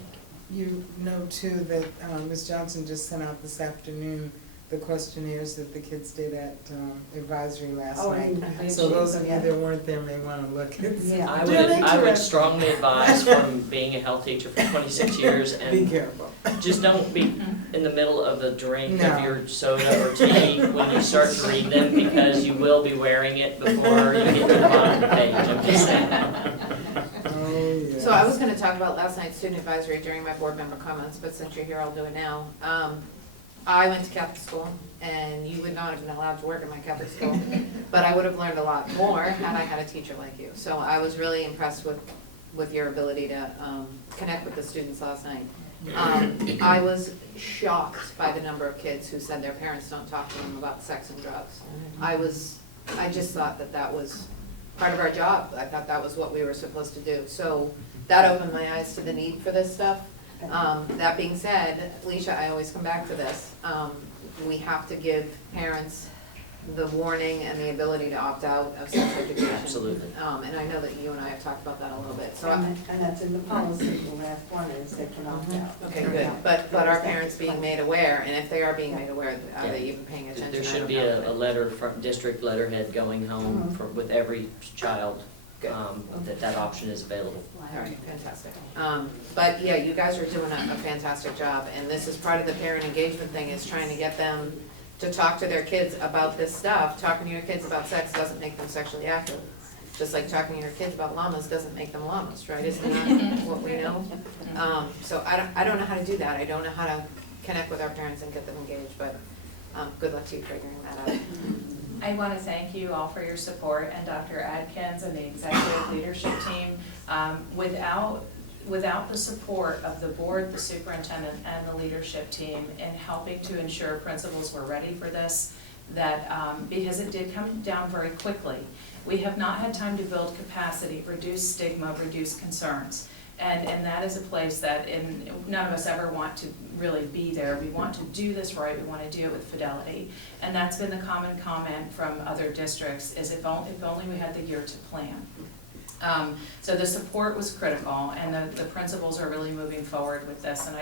You know too that Ms. Johnson just sent out this afternoon the questionnaires that the kids did at advisory last Oh, night. and- So those of you yeah. that weren't there may want to look at Yeah. I would strongly advise, from being a health teacher for 26 years, Be and careful. just don't be in the middle of the drink No. of your soda or tea when you start to read them, because you will be wearing it before you get to the bottom of the page. I'm just saying. Oh, yeah. So I was gonna talk about last night's student advisory during my board member comments, but since you're here, I'll do it now. I went to Catholic school, and you would not have been allowed to work in my Catholic school, but I would have learned a lot more had I had a teacher like you. So I was really impressed with your ability to connect with the students last night. I was shocked by the number of kids who said their parents don't talk to them about sex and drugs. I just thought that was part of our job. I thought that was what we were supposed to do. So that opened my eyes to the need for this stuff. That being said, Leisha, I always come back to this. We have to give parents the warning and the ability to opt out of sex education. Absolutely. And I know that you and I have talked about that a little bit, so. And that's in the policy, the last one is they can opt out. Okay, good, but our parents being made aware, and if they are being made aware, are they even paying attention? There I should don't be know. a letter from district letterhead going home with every child, Good. that option is available. All right, fantastic. But yeah, you guys are doing a fantastic job, and this is part of the parent engagement thing, is trying to get them to talk to their kids about this stuff. Talking to your kids about sex doesn't make them sexually active. Just like talking to your kids about llamas doesn't make them llamas, right? Isn't that what we know? So I don't know how to do that. I don't know how to connect with our parents and get them engaged, but good luck to you figuring that out. I want to thank you all for your support, and Dr. Adkins and the executive leadership team. Without the support of the board, the superintendent, and the leadership team in helping to ensure principals were ready for this, because it did come down very quickly. We have not had time to build capacity, reduce stigma, reduce concerns. And that is a place that none of us ever want to really be there. We want to do this right, we want to do it with fidelity. And that's been the common comment from other districts, is if only we had the year to plan. So the support was critical, and the principals are really moving forward with this, and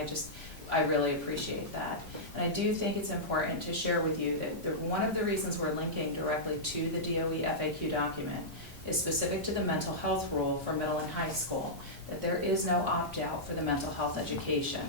I really appreciate that. And I do think it's important to share with you that one of the reasons we're linking directly to the DOE FAQ document is specific to the mental health rule for middle and high school, that there is no opt-out for the mental health education.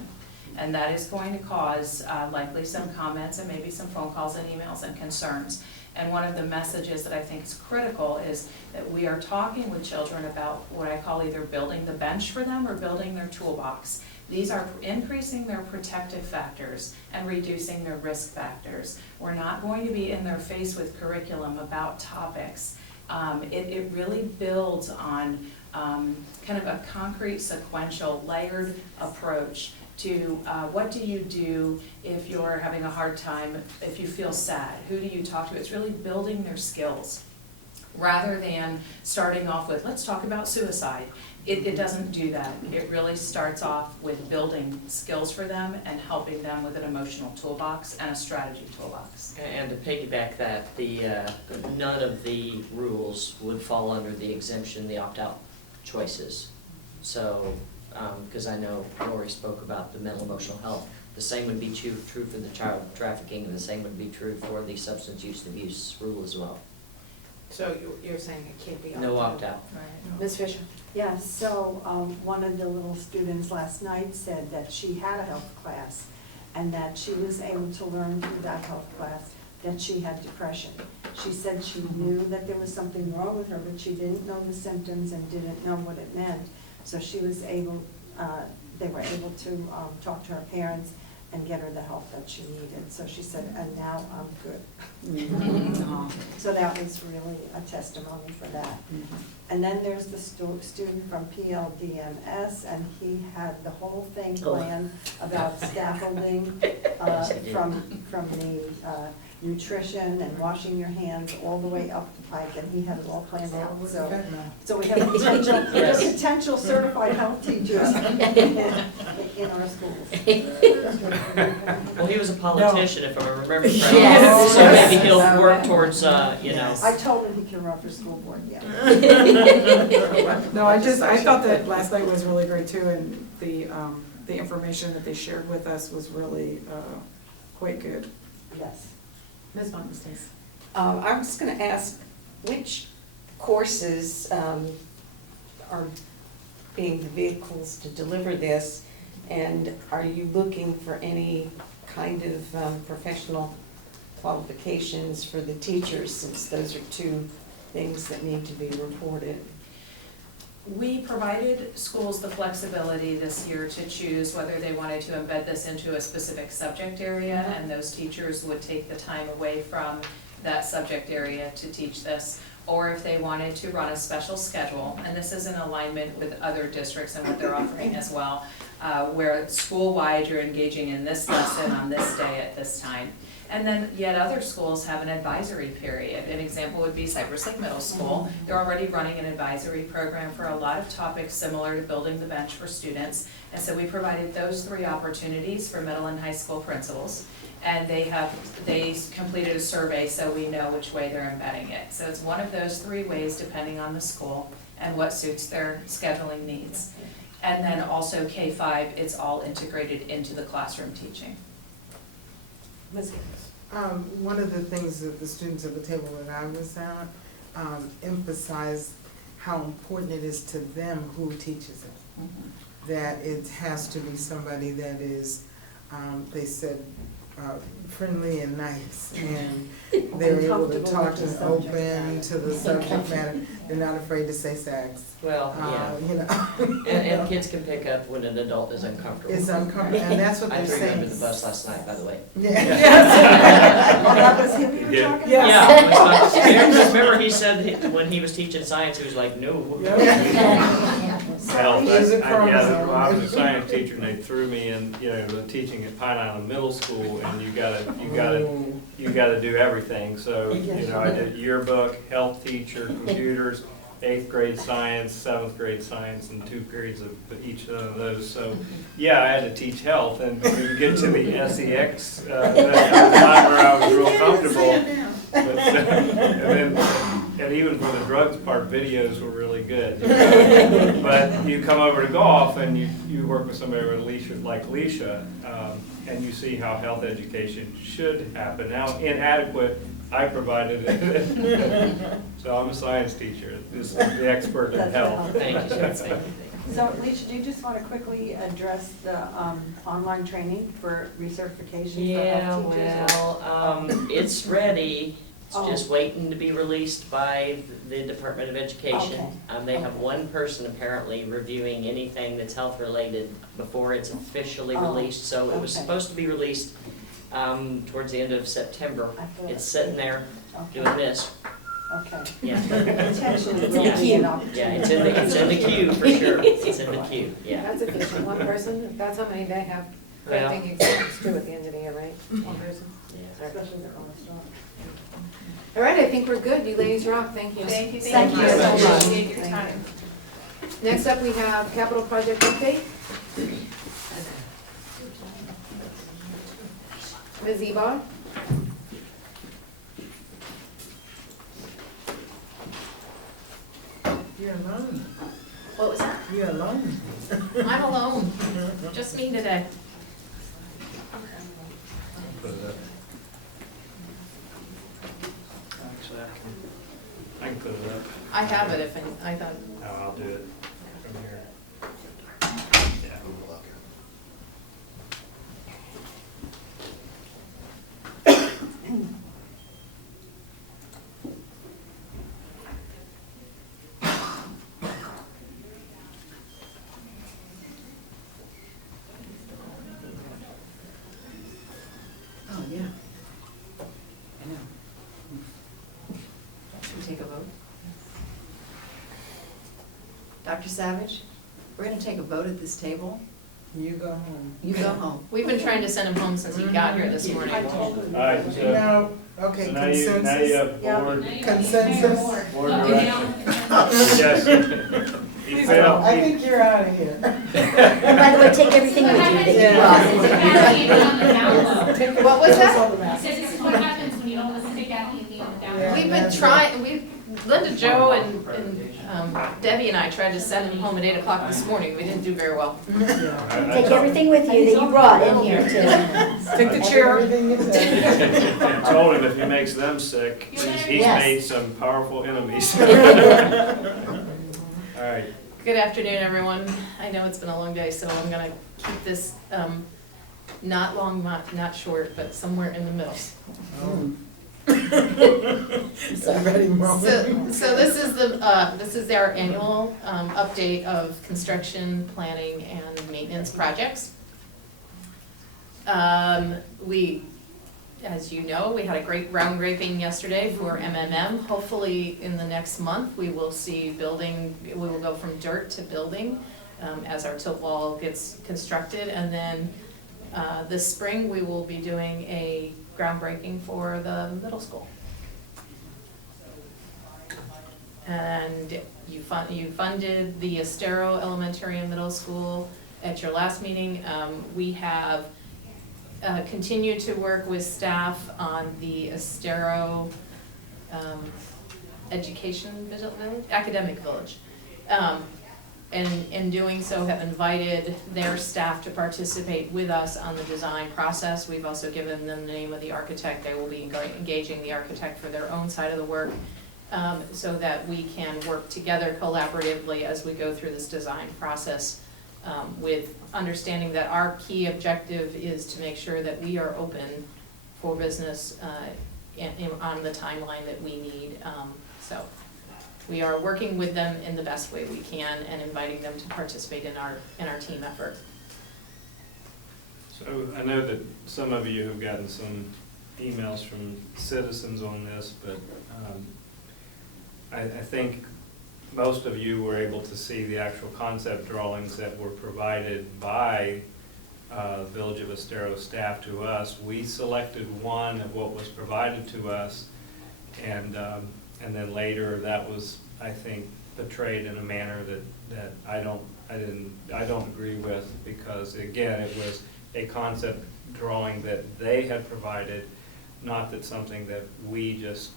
And that is going to cause likely some comments and maybe some phone calls and emails and concerns. And one of the messages that I think is critical is that we are talking with children about what I call either building the bench for them or building their toolbox. These are increasing their protective factors and reducing their risk factors. We're not going to be in their face with curriculum about topics. It really builds on kind of a concrete, sequential, layered approach to what do you do if you're having a hard time, if you feel sad, who do you talk to? It's really building their skills rather than starting off with, let's talk about suicide. It doesn't do that. It really starts off with building skills for them and helping them with an emotional toolbox and a strategy toolbox. And to piggyback that, none of the rules would fall under the exemption, the opt-out choices. So, because I know Lori spoke about the mental emotional health, the same would be true for the child trafficking, and the same would be true for the substance use and abuse rule as well. So you're saying it can't be No opt-out. Right. Ms. Fisher? Yeah, so one of the little students last night said that she had a health class and that she was able to learn through that health class that she had depression. She said she knew that there was something wrong with her, but she didn't know the symptoms and didn't know what it meant. So she was able, they were able to talk to her parents and get her the help that she needed. So she said, and now I'm good. So that was really a testimony for that. And then there's the student from PLDMS, and he had the whole thing planned about scaffolding from the nutrition and washing your hands all the way up the pike, and he had it all planned out. So we have potential certified health teachers in our schools. Well, he was a politician, if I remember correctly. Yes. So maybe he'll work towards, you know. I told him he can run for school board, yeah. No, I thought that last night was really great too, and the information that they shared with us was really quite good. Yes. Ms. Von Stace? I'm just going to ask, which courses are being the vehicles to deliver this, and are you looking for any kind of professional qualifications for the teachers, since those are two things that need to be reported? We provided schools the flexibility this year to choose whether they wanted to embed this into a specific subject area, and those teachers would take the time away from that subject area to teach this, or if they wanted to run a special schedule, and this is in alignment with other districts and what they're offering as well, where school-wide you're engaging in this lesson on this day at this time. And then yet other schools have an advisory period. An example would be Cypress Lake Middle School. They're already running an advisory program for a lot of topics similar to building the bench for students. And so we provided those 3 opportunities for middle and high school principals. And they completed a survey so we know which way they're embedding it. So it's one of those 3 ways depending on the school and what suits their scheduling needs. And then also K-5, it's all integrated into the classroom teaching. Ms. One of the things that the students at the table that I was at emphasized how important it is to them who teaches it. That it has to be somebody that is, they said, friendly and nice, and they're able to talk and open to the subject matter. They're not afraid to say sex. Well, yeah. You know. And kids can pick up when an adult is uncomfortable. It's uncomfortable, and that's what I they're threw him saying. under the bus last night, by the way. Yeah. Oh, that was him you were Yeah. talking Yeah. about? Yeah, remember he said when he was teaching science, he was like, no. Hell, He's a I chromosome. I was a science teacher and they threw me in, teaching at Pine Island Middle School, and you gotta do everything. So, I did yearbook, health teacher, computers, 8th grade science, 7th grade science, and 2 periods of each of those. So, yeah, I had to teach health, and when you get to the SEX, that's not where I was real comfortable. And even for the drugs part, videos were really good. But you come over to golf and you work with somebody like Leisha, and you see how health education should happen. Now, inadequate, I provided it. So I'm a science teacher, this is the expert in health. Thank you, sir. Thank you. So, Leisha, do you just want to quickly address the online training for recertification for Yeah, health teachers? well, it's ready. It's just waiting to be released by the Department of Education. Okay. They have one person apparently reviewing anything that's health related before it's officially released. So it was okay. supposed to be released towards the end of September. I thought- It's sitting there Okay, doing this. okay. Yeah. Potentially It's in the will be queue. an Yeah, opportunity. it's in the queue for sure. It's in the queue, yeah. That's efficient, one person, that's how many they have Well- granting exams too at the end of the year, right? One person. Yeah. Especially the cost of. All right, I think we're good, you ladies rock, thank you. Thank you, Thank thank you you. so much. Appreciate your time. Next up, we have capital project update. Ms. Eba? You're alone. What was that? You're alone. I'm alone, just me today. Put it up. Actually, I can put it up. I have it if I thought. No, I'll do it from here. Yeah. Oh, yeah. I know. Should we take a vote? Dr. Savage, we're gonna take a vote at this table. You go home. You go home. We've been trying to send him home since he got here this morning. I told them. All right, so, No, okay, so now you consensus. have board, Consensus. board direction. Yes. He failed. I think you're out of here. And by the way, take everything with you that you brought. What was that? All the math. This is what happens when you don't listen to Kathy and the Yeah, We've been that's trying, Linda, Joe, and Debbie and I tried to send him home at 8 o'clock this morning, we didn't do very well. Yeah. Take everything with you that you brought in here too. Took the chair. Everything you said. I told him if he makes them sick, he's Yes. made some powerful enemies. All right, Good afternoon, everyone. I know it's been a long day, so I'm gonna keep this, not long, not short, but somewhere in the middle. Oh. Ready, Mom? So this is our annual, update of construction, planning, and maintenance projects. We, as you know, we had a great groundbreaking yesterday for MMM. Hopefully, in the next month, we will see building, we will go from dirt to building, as our tilt wall gets constructed. And then, this spring, we will be doing a groundbreaking for the middle school. And you funded the Estero Elementary and Middle School at your last meeting. We have continued to work with staff on the Estero academic village. And in doing so, have invited their staff to participate with us on the design process. We've also given them the name of the architect. They will be engaging the architect for their own side of the work, so that we can work together collaboratively as we go through this design process, with understanding that our key objective is to make sure that we are open for business on the timeline that we need. So we are working with them in the best way we can and inviting them to participate in our team effort. so I know that some of you have gotten some emails from citizens on this, but I think most of you were able to see the actual concept drawings that were provided by Village of Estero staff to us. We selected one of what was provided to us, and then later that was, I think, portrayed in a manner that I don't agree with, because again, it was a concept drawing that they had provided, not that something that we just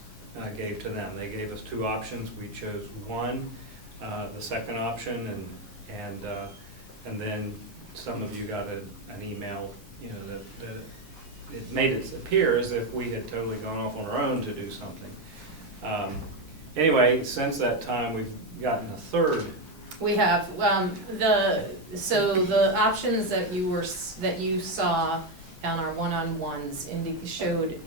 gave to them. They gave us two options. We chose one, the second option, and then some of you got an email, that it made it appear as if we had totally gone off on our own to do something. Anyway, since that time, we've gotten a third. We have, the options that you saw on our one-on-ones showed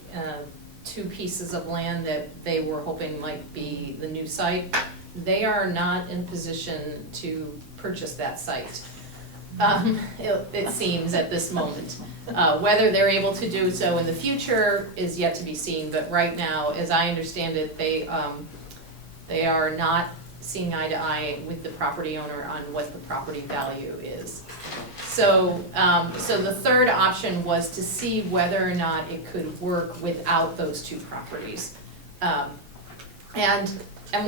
two pieces of land that they were hoping might be the new site. They are not in position to purchase that site. It seems at this moment. Whether they're able to do so in the future is yet to be seen, but right now, as I understand it, they are not seeing eye to eye with the property owner on what the property value is. So the third option was to see whether or not it could work without those two properties. And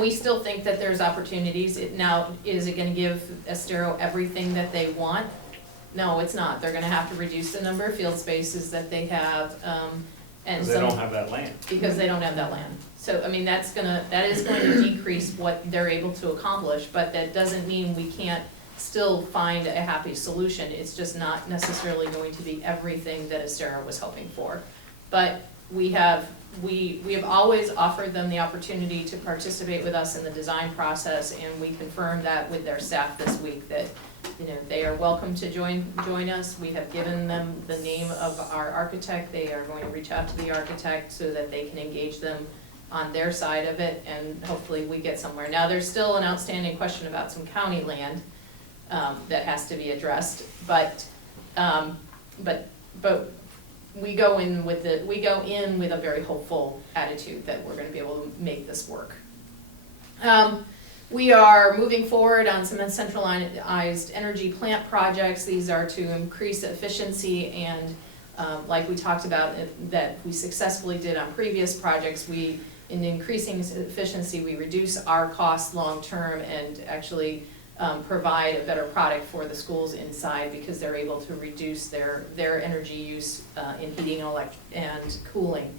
we still think that there's opportunities. Is it gonna give Estero everything that they want? No, it's not. They're gonna have to reduce the number of field spaces that they have, and Because they don't have that land. because they don't have that land. So, I mean, that is going to decrease what they're able to accomplish, but that doesn't mean we can't still find a happy solution. It's just not necessarily going to be everything that Estero was hoping for. But we have always offered them the opportunity to participate with us in the design process, and we confirmed that with their staff this week, that, you know, they are welcome to join us. We have given them the name of our architect. They are going to reach out to the architect so that they can engage them on their side of it, and hopefully we get somewhere. Now, there's still an outstanding question about some county land that has to be addressed, but we go in with a very hopeful attitude that we're gonna be able to make this work. We are moving forward on some centralized energy plant projects. These are to increase efficiency, and like we talked about that we successfully did on previous projects, in increasing efficiency, we reduce our costs long-term and actually provide a better product for the schools inside, because they're able to reduce their energy use in heating and cooling.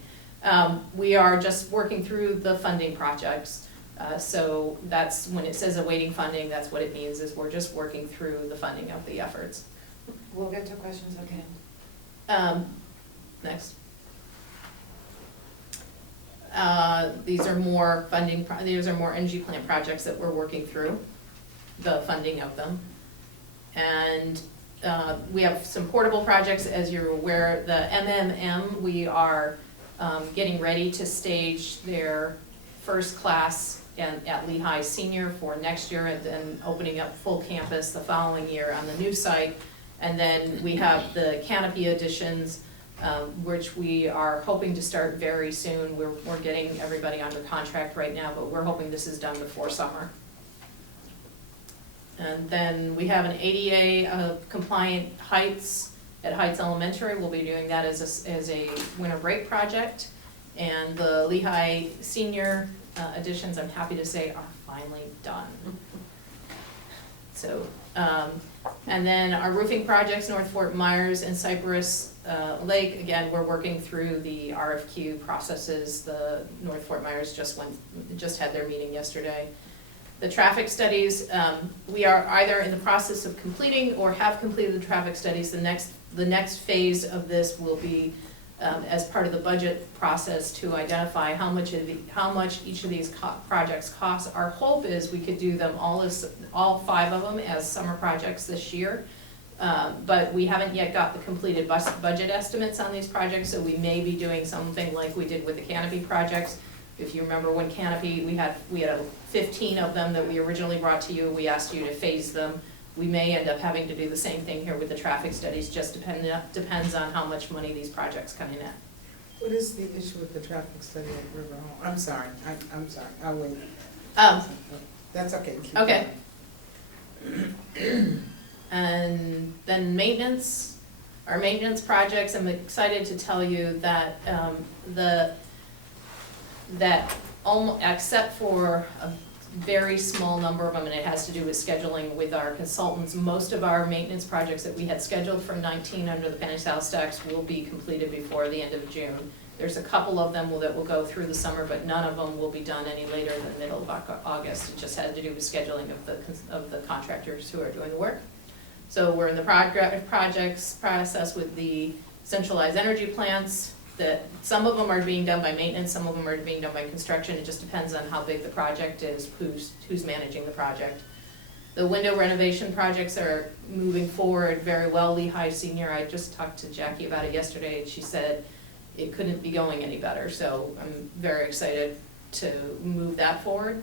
We are just working through the funding projects. So that's, when it says awaiting funding, that's what it means, is we're just working through the funding of the efforts. We'll get to questions, okay. Next. These are more energy plant projects that we're working through, the funding of them. And we have some portable projects, as you're aware. The MMM, we are getting ready to stage their first class at Lehigh Senior for next year, and then opening up full campus the following year on the new site. And then we have the canopy additions, which we are hoping to start very soon. We're getting everybody under contract right now, but we're hoping this is done before summer. And then we have an ADA compliant Heights at Heights Elementary. We'll be doing that as a winter break project. And the Lehigh Senior additions, I'm happy to say, are finally done. So, and then our roofing projects, North Fort Myers and Cypress Lake, again, we're working through the RFQ processes. The North Fort Myers just had their meeting yesterday. The traffic studies, we are either in the process of completing or have completed the traffic studies. The next phase of this will be as part of the budget process to identify how much each of these projects cost. Our hope is we could do them all 5 of them as summer projects this year. But we haven't yet got the completed budget estimates on these projects, so we may be doing something like we did with the canopy projects. If you remember when canopy, we had 15 of them that we originally brought to you. We asked you to phase them. We may end up having to do the same thing here with the traffic studies, just depends on how much money these projects come in at. What is the issue with the traffic study at River Home? I'm sorry, I'll wait. That's okay. Okay. And then maintenance, our maintenance projects, I'm excited to tell you that except for a very small number of them, and it has to do with scheduling with our consultants, most of our maintenance projects that we had scheduled for 19 under the Penny South stacks will be completed before the end of June. There's a couple of them that will go through the summer, but none of them will be done any later than middle of August. It just had to do with scheduling of the contractors who are doing the work. So we're in the projects process with the centralized energy plants. That some of them are being done by maintenance, some of them are being done by construction. It just depends on how big the project is, who's managing the project. The window renovation projects are moving forward very well. Lehigh Senior, I just talked to Jackie about it yesterday, and she said, it couldn't be going any better, so I'm very excited to move that forward.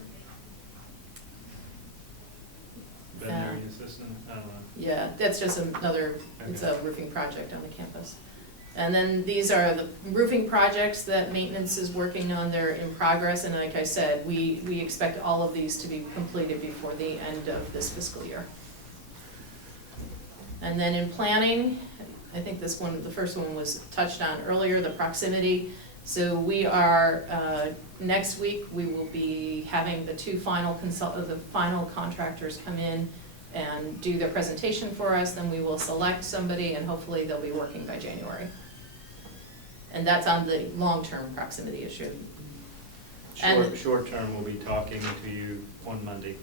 Veterinary assistant, I don't know. Yeah, that's just another, it's a roofing project on the campus. And then these are the roofing projects that maintenance is working on, they're in progress, and like I said, we expect all of these to be completed before the end of this fiscal year. And then in planning, I think this one, the first one was touched on earlier, the proximity. So we are, next week, we will be having the final contractors come in and do their presentation for us, then we will select somebody and hopefully they'll be working by January. And that's on the long-term proximity issue. And- Short term, we'll be talking to you on Monday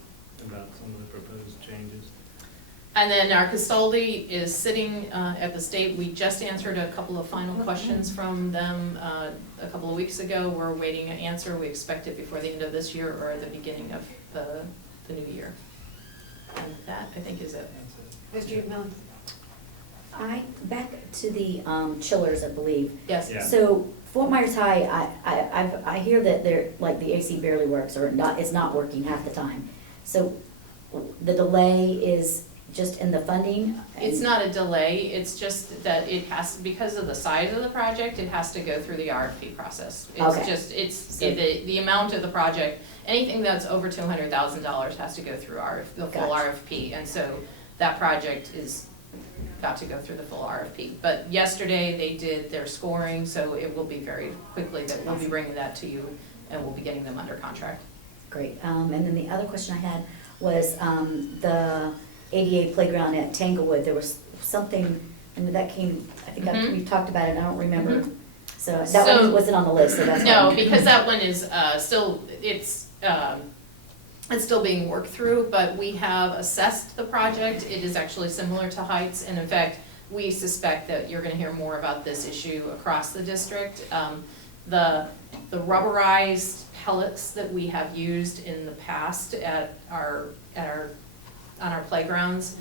about some of the proposed changes. And then our custody is sitting at the state. We just answered a couple of final questions from them a couple of weeks ago. We're waiting an answer. We expect it before the end of this year or the beginning of the new year. And that, I think, is it. Mr. Miller? Back to the chillers, I believe. Yes. Yeah. So Fort Myers High, I hear that they're, like, the AC barely works, or not, it's not working half the time. So the delay is just in the funding? It's not a delay, it's just that it has, because of the size of the project, it has to go through the RFP process. Okay. It's just, the amount of the project, anything that's over $200,000 has to go through the full Gotcha. RFP. And so that project is got to go through the full RFP. But yesterday, they did their scoring, so it will be very quickly that we'll be bringing that to you and we'll be getting them under contract. Great. And then the other question I had was the ADA playground at Tanglewood. There was something, and that came, I think Mhm. we talked about it, I don't remember. Mhm. So that So- one wasn't on the list, so that's No, why. because that one is still, it's still being worked through, but we have assessed the project. It is actually similar to Heights, and in fact, we suspect that you're gonna hear more about this issue across the district. The rubberized pellets that we have used in the past on our playgrounds,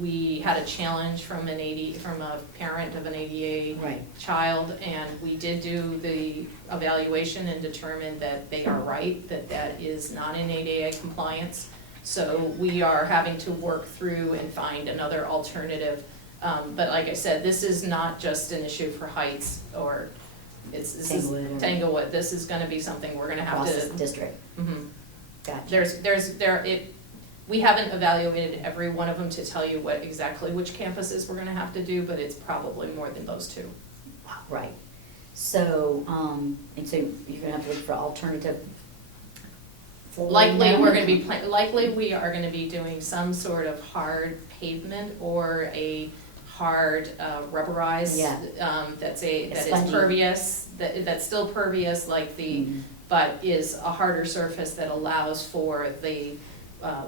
we had a challenge from a parent of an ADA Right. child, and we did do the evaluation and determined that they are right, that is not in ADA compliance. So we are having to work through and find another alternative. But like I said, this is not just an issue for Heights or this is Tanglewood or- Tanglewood. This is gonna be something we're gonna have to. Across the district. Mhm. Gotcha. We haven't evaluated every one of them to tell you which campuses we're gonna have to do, but it's probably more than those two. Right. So, and so you're gonna have to look for alternative flooring Likely, then? we are gonna be doing some sort of hard pavement or a hard rubberized, Yeah. that is spongy. pervious, that's still pervious like Mhm. but is a harder surface that allows for the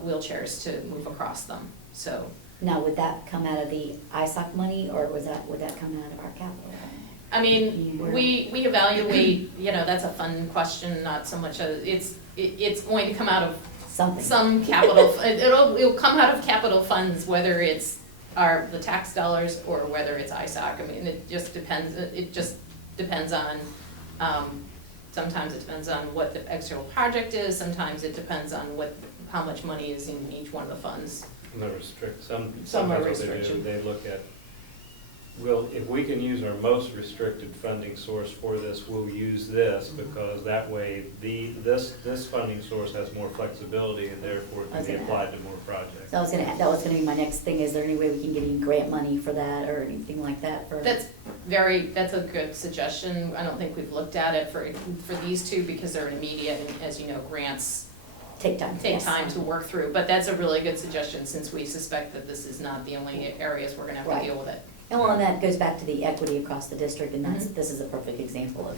wheelchairs to move across them, so. Now, would that come out of the ISOC money, or would that come out of our capital? I mean, we evaluate, that's a fun question, not so much it's going to come out of Something. some capital, it'll come out of capital funds, whether it's the tax dollars or whether it's ISOC. I mean, it just depends on, sometimes it depends on what the external project is, sometimes it depends on how much money is in each one of the funds. Some Some are what they do, restriction. they look at, if we can use our most restricted funding source for this, we'll use this, because that way, this funding source has more flexibility and therefore can be applied to more projects. So that was gonna be my next thing, is there any way we can get any grant money for that, or anything like that for? That's a good suggestion. I don't think we've looked at it for these two because they're immediate, and as you know, grants Take time. take Yes. time to work through. But that's a really good suggestion, since we suspect that this is not the only areas we're gonna have to Right. deal with it. And well, and that goes back to the equity across the district, and Mhm. this is a perfect example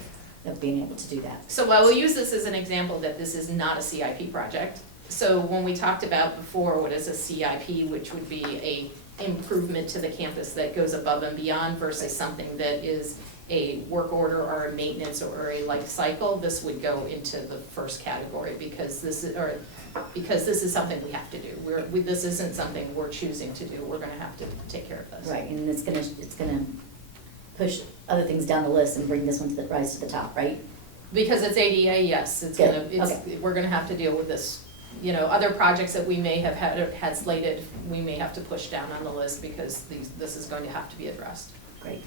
of being able to do that. So I will use this as an example that this is not a CIP project. So when we talked about before, what is a CIP, which would be a improvement to the campus that goes above and beyond versus something that is a work order or a maintenance or a life cycle, this would go into the first category because this is something we have to do. This isn't something we're choosing to do. We're gonna have to take care of this. Right, and it's gonna push other things down the list and bring this one to the, rise to the top, right? Because it's ADA, yes, it's Good, gonna, it's, we're gonna have to deal with this. You know, other projects that we may have had slated, we may have to push down on the list because this is going to have to be addressed. Great.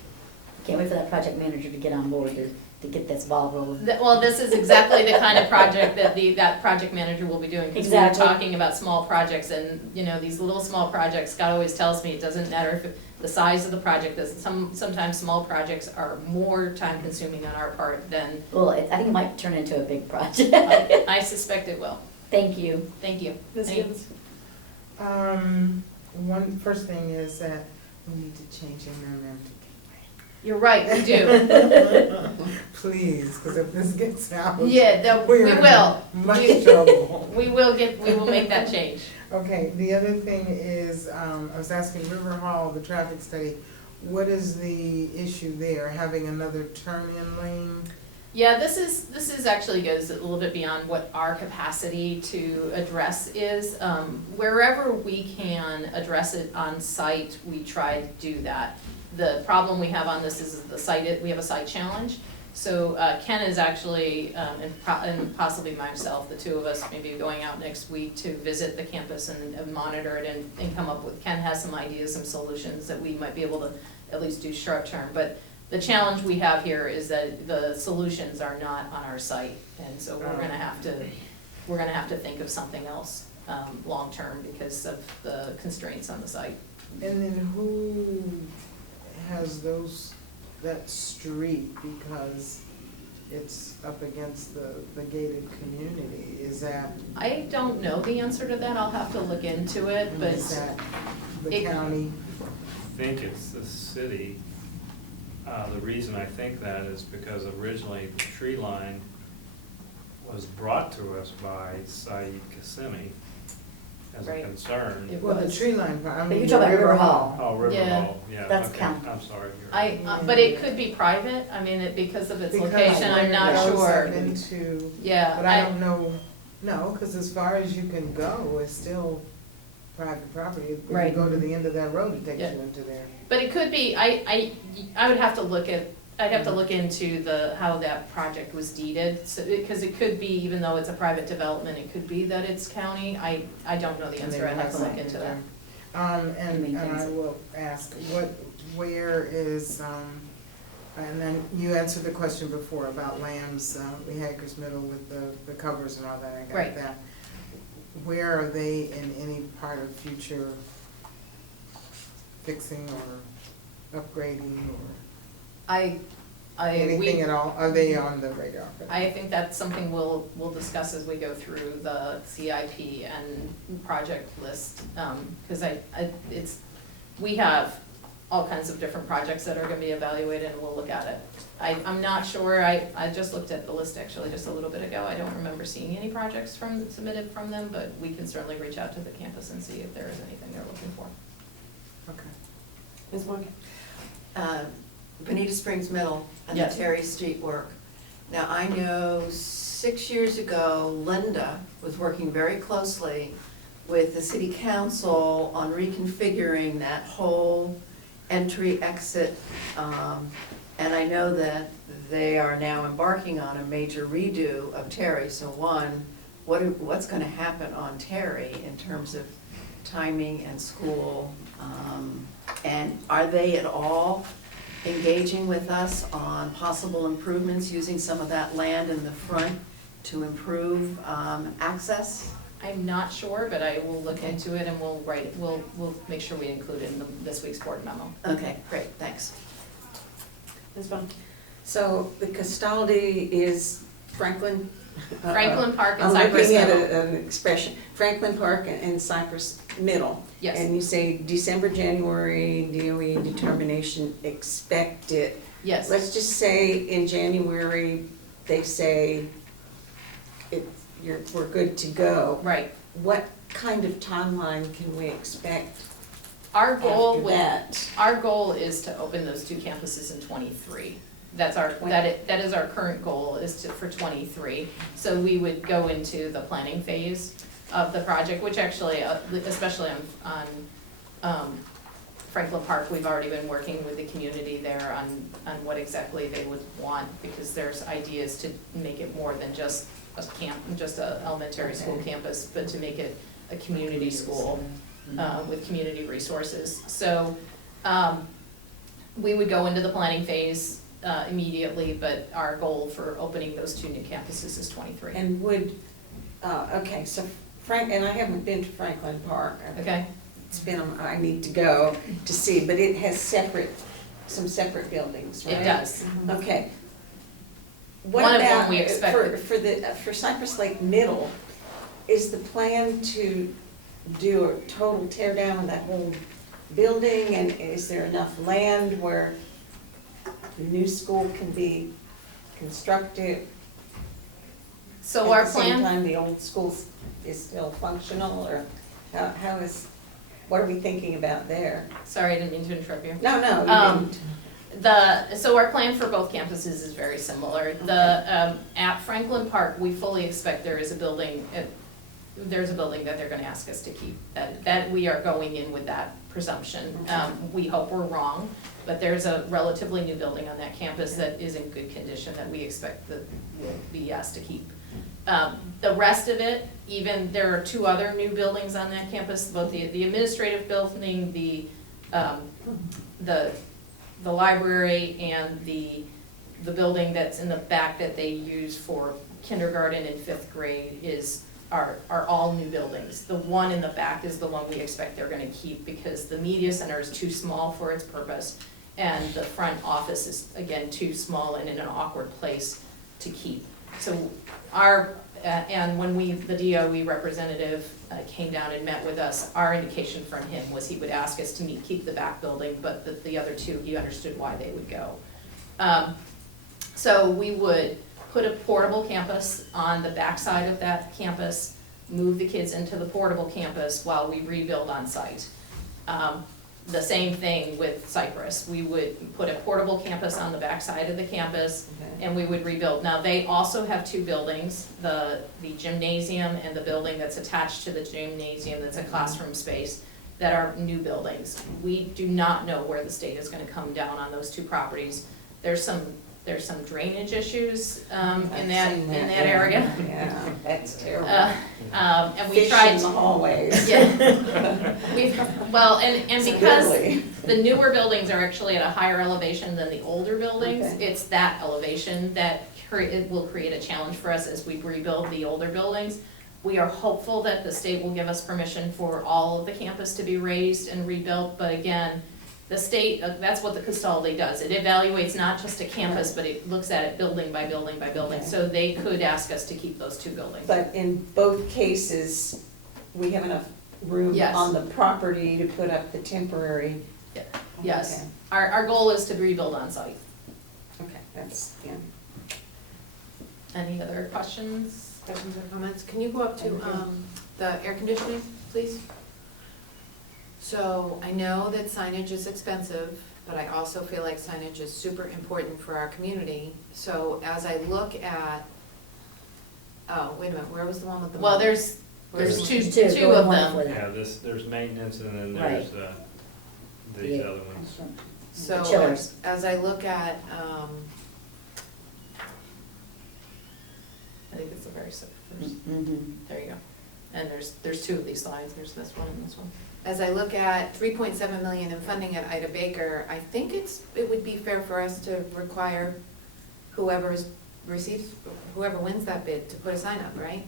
Can't wait for that project manager to get on board to get this ball rolling. Well, this is exactly the kind of project that that project manager will be doing. Because we were Exactly. talking about small projects and, you know, these little small projects, Scott always tells me it doesn't matter if the size of the project, sometimes small projects are more time consuming on our part than, Well, I think it might turn into a big project. I suspect it will. Thank you. Thank you. Ms. Thank- Gibbons? One first thing is that we need to change the name. You're right, we do. Please, because if this gets out. Yeah, we we're in will. Much trouble. We will make that change. Okay, the other thing is, I was asking River Hall, the traffic study, what is the issue there, having another turn-in lane? Yeah, this is actually goes a little bit beyond what our capacity to address is. Wherever we can address it on site, we try to do that. The problem we have on this is the site, we have a site challenge. So Ken is actually, and possibly myself, the two of us maybe going out next week to visit the campus and monitor it and come up with, Ken has some ideas, some solutions that we might be able to at least do short term. But the challenge we have here is that the solutions are not on our site. And so we're gonna have to think of something else long-term because of the constraints on the site. And then who has that street, because it's up against the gated community, is that? I don't know the answer to that, I'll have to look into it, but Is that the it- county? I think it's the city. The reason I think that is because originally the tree line was brought to us by Saeed Qasimi as a Right. concern. It Well, the was. tree line, I But mean. you're talking about River Hall. Oh, River Yeah. Hall, yeah, That's okay, county. I'm sorry. you're right. but it could be private, I mean, because of its Because location, I'm not it goes sure. up into, Yeah, but I don't know, no, because as far as you can go, it's still private property. If you Right. go to the end of that road, it takes Yeah. you into there. but it could be, I would have to look at, I'd have to look into how that project was deeded, so, because it could be, even though it's a private development, it could be that it's county, I don't know the And they answer, I'd have to will look into that. And I will ask, where is, and then you answered the question before about Lamb's, Lee Hackers Middle with the covers and all that, I got Right. that. Where are they in any part of future fixing or upgrading or anything at all? Are they on the radar? I think that's something we'll discuss as we go through the CIP and project list, because we have all kinds of different projects that are gonna be evaluated and we'll look at it. I'm not sure, I just looked at the list actually just a little bit ago, I don't remember seeing any projects submitted from them, but we can certainly reach out to the campus and see if there is anything they're looking for. Okay. Ms. Morgan? Bonita Springs Middle and the Yes. Terry Street work. Now, I know 6 years ago, Linda was working very closely with the city council on reconfiguring that whole entry-exit. And I know that they are now embarking on a major redo of Terry. So one, what's gonna happen on Terry in terms of timing and school? And are they at all engaging with us on possible improvements, using some of that land in the front to improve access? I'm not sure, but I will look into it and we'll make sure we include it in this week's board memo. Okay, great, thanks. Ms. Vaughn? So the Castaldi is Franklin? Franklin Park and Cypress I'm looking Middle. at an expression, Franklin Park and Cypress Middle. Yes. And you say December, January, DOE determination expected. Yes. Let's just say in January, they say we're good to go. Right. What kind of timeline can we expect Our goal after that? Our goal is to open those two campuses in '23. That's that is our current goal, is for '23. So we would go into the planning phase of the project, which actually, especially on Franklin Park, we've already been working with the community there on what exactly they would want, because there's ideas to make it more than just a elementary school campus, but to make it a community school with community resources. So we would go into the planning phase immediately, but our goal for opening those 2 new campuses is 23. And would, okay, so and I haven't been to Franklin Park. Okay. It's been, I need to go to see, but it has some separate buildings, right? It does. Okay. One What of them about, we expect- for Cypress Lake Middle, is the plan to do a total tear down of that whole building? And is there enough land where the new school can be constructed? So our At the same plan, time, the old school is still functional, or what are we thinking about there? sorry, I didn't mean to interrupt you. No, you Um, didn't. So our plan for both campuses is very similar. At Franklin Park, we fully expect there's a building that they're gonna ask us to keep. That we are going in with that presumption. We hope we're wrong, but there's a relatively new building on that campus that is in good condition that we expect that will be asked to keep. The rest of it, there are 2 other new buildings on that campus, both the administrative building, the library, and the building that's in the back that they use for kindergarten and 5th grade are all new buildings. The one in the back is the one we expect they're gonna keep, because the media center is too small for its purpose, and the front office is, again, too small and in an awkward place to keep. So and when the DOE representative came down and met with us, our indication from him was he would ask us to keep the back building, but the other 2, he understood why they would go. So we would put a portable campus on the backside of that campus, move the kids into the portable campus while we rebuild on site. The same thing with Cypress. We would put a portable campus on the backside of the campus, and we would rebuild. Now, they also have 2 buildings, the gymnasium and the building that's attached to the gymnasium that's a classroom space, that are new buildings. We do not know where the state is gonna come down on those 2 properties. There's some drainage issues in that area. Yeah, that's terrible. And we Fish tried in the hallways. Yeah. And because Literally. the newer buildings are actually at a higher elevation than the older buildings, Okay. it's that elevation that it will create a challenge for us as we rebuild the older buildings. We are hopeful that the state will give us permission for all of the campus to be raised and rebuilt, but again, the state, that's what the Castaldi does. It evaluates not just a campus, but it looks at it building by building by building. Okay. So they could ask us to keep those 2 buildings. But in both cases, we have enough room Yes. on the property to put up the temporary. Yes. Okay. Our goal is to rebuild on site. Okay, that's, yeah. Any other questions? Questions or comments? Can you go up to the air conditioning, please? So I know that signage is expensive, but I also feel like signage is super important for our community. So as I look at, oh, wait a minute, where was the one with the? Well, there's Where's two Two, go of one them. for that. Yeah, there's maintenance and then there's these Yeah. other ones. So Chillers. as I look at, I think it's the very first. Mhm. There you go. And there's 2 of these slides. There's this one and this one. as I look at 3.7 million in funding at Ida Baker, I think it would be fair for us to require whoever wins that bid to put a sign up, right?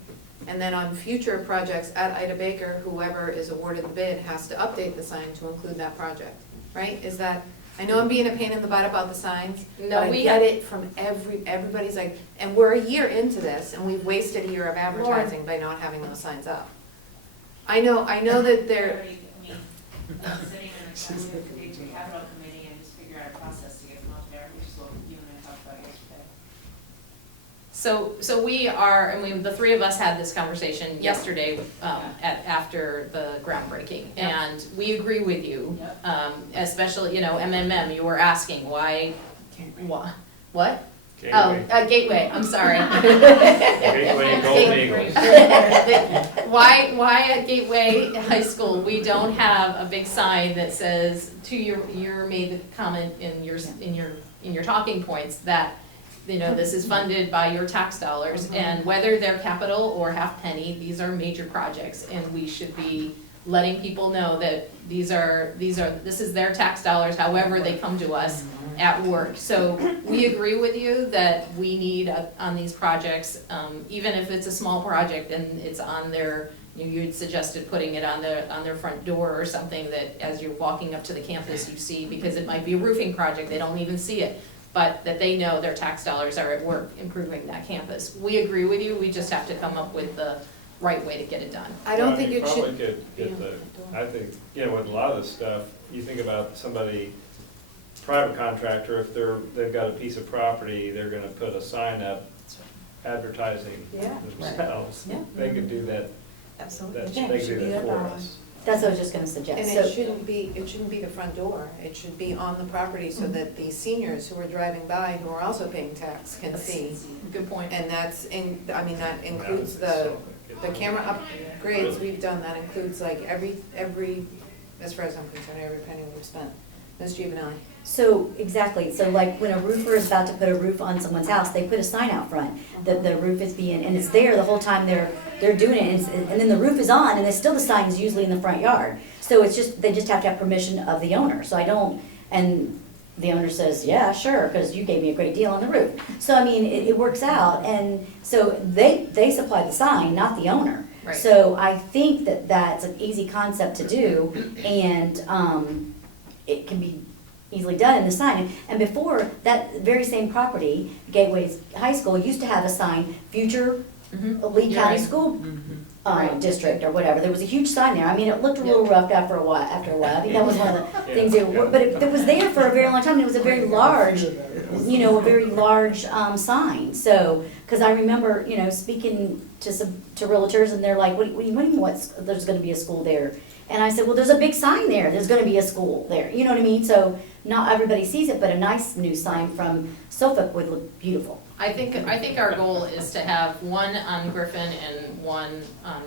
And then on future projects at Ida Baker, whoever is awarded the bid has to update the sign to include that project, right? Is that, I know I'm being a pain in the butt about the signs, but No, I we get it from everybody's like, and we're a year into this, and we've wasted a year of advertising by not having those signs up. I know that they're, Sitting in the capital committee and just figure out a process to get them out there, which is what you and I talked about yesterday. So we are, and the 3 of us had this conversation yesterday after the groundbreaking. Yep. And we agree with you, especially, MMM, you were asking why, what? Gateway, I'm sorry. Gateway and Golden Eagles. Why at Gateway High School, we don't have a big sign that says, you made the comment in your talking points that, you know, this is funded by your tax dollars, and whether they're capital or half penny, these are major projects, and we should be letting people know that this is their tax dollars, however they come to us at work. So we agree with you that we need on these projects, even if it's a small project and it's on their, you'd suggested putting it on their front door or something that as you're walking up to the campus you see, because it might be a roofing project, they don't even see it, but that they know their tax dollars are at work improving that campus. We agree with you, we just have to come up with the right way to get it done. I don't Well, think you it should. probably could get I think, you know, with a lot of this stuff, you think about somebody, private contractor, if they've got a piece of property, they're gonna put a sign up advertising Yeah. themselves. Yeah. They could do that, Absolutely. they Yeah, it could should do be that in for our- us. That's what I was just gonna suggest. And So- it shouldn't be the front door, it should be on the property so that the seniors who are driving by, who are also paying tax, can see. Good point. And that includes the camera upgrades we've done, that includes like every, as far as I'm concerned, every penny we've spent. Ms. Giovanelli? So, exactly, so like when a roofer is about to put a roof on someone's house, they put a sign out front that the roof is being, and it's there the whole time they're doing it, and then the roof is on, and it's still the sign is usually in the front yard. So it's just, they just have to have permission of the owner, so I don't, and the owner says, yeah, sure, because you gave me a great deal on the roof. So, I mean, it works out, and so they supply the sign, not the owner. Right. So I think that that's an easy concept to do, and it can be easily done in the sign. And before, that very same property, Gateway's High School, used to have a sign, future Lee You're County right. School Right. District or whatever. There was a huge sign there. I mean, it looked a little rough after a while. I think that was one of the things they were, but it was there for a very long time. And it was a very large, a very large sign. So, because I remember, speaking to realtors, and they're like, what do you mean? There's going to be a school there? And I said, well, there's a big sign there. There's going to be a school there. You know what I mean? So not everybody sees it, but a nice new sign from Suffolk would look beautiful. I think our goal is to have one on Griffin and one on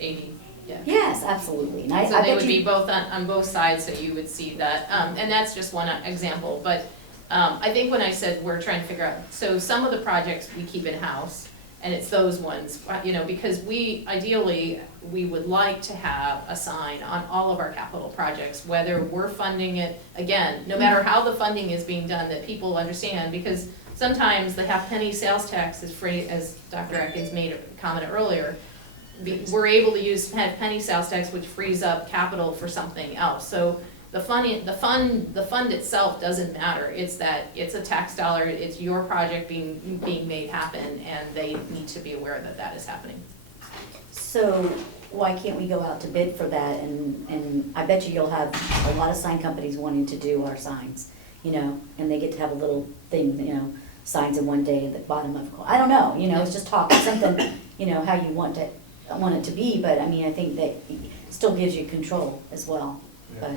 80. Yeah. Yes, absolutely. And So I they bet would you, be both on both sides, so you would see that. And that's just one example. But I think when I said we're trying to figure out, so some of the projects we keep in-house, and it's those ones, because ideally, we would like to have a sign on all of our capital projects, whether we're funding it, again, no matter how the funding is being done, that people understand, because sometimes the half penny sales tax is free, as Dr. Atkins made a comment earlier. We're able to use half penny sales tax, which frees up capital for something else. So the fund itself doesn't matter. It's that it's a tax dollar, it's your project being made happen, and they need to be aware that that is happening. so why can't we go out to bid for that? And I bet you'll have a lot of sign companies wanting to do our signs, and they get to have a little thing, signs in one day at the bottom of, I don't know, it's just talk, it's something, how you want it to be, but I mean, I think that it still gives you control as well, but.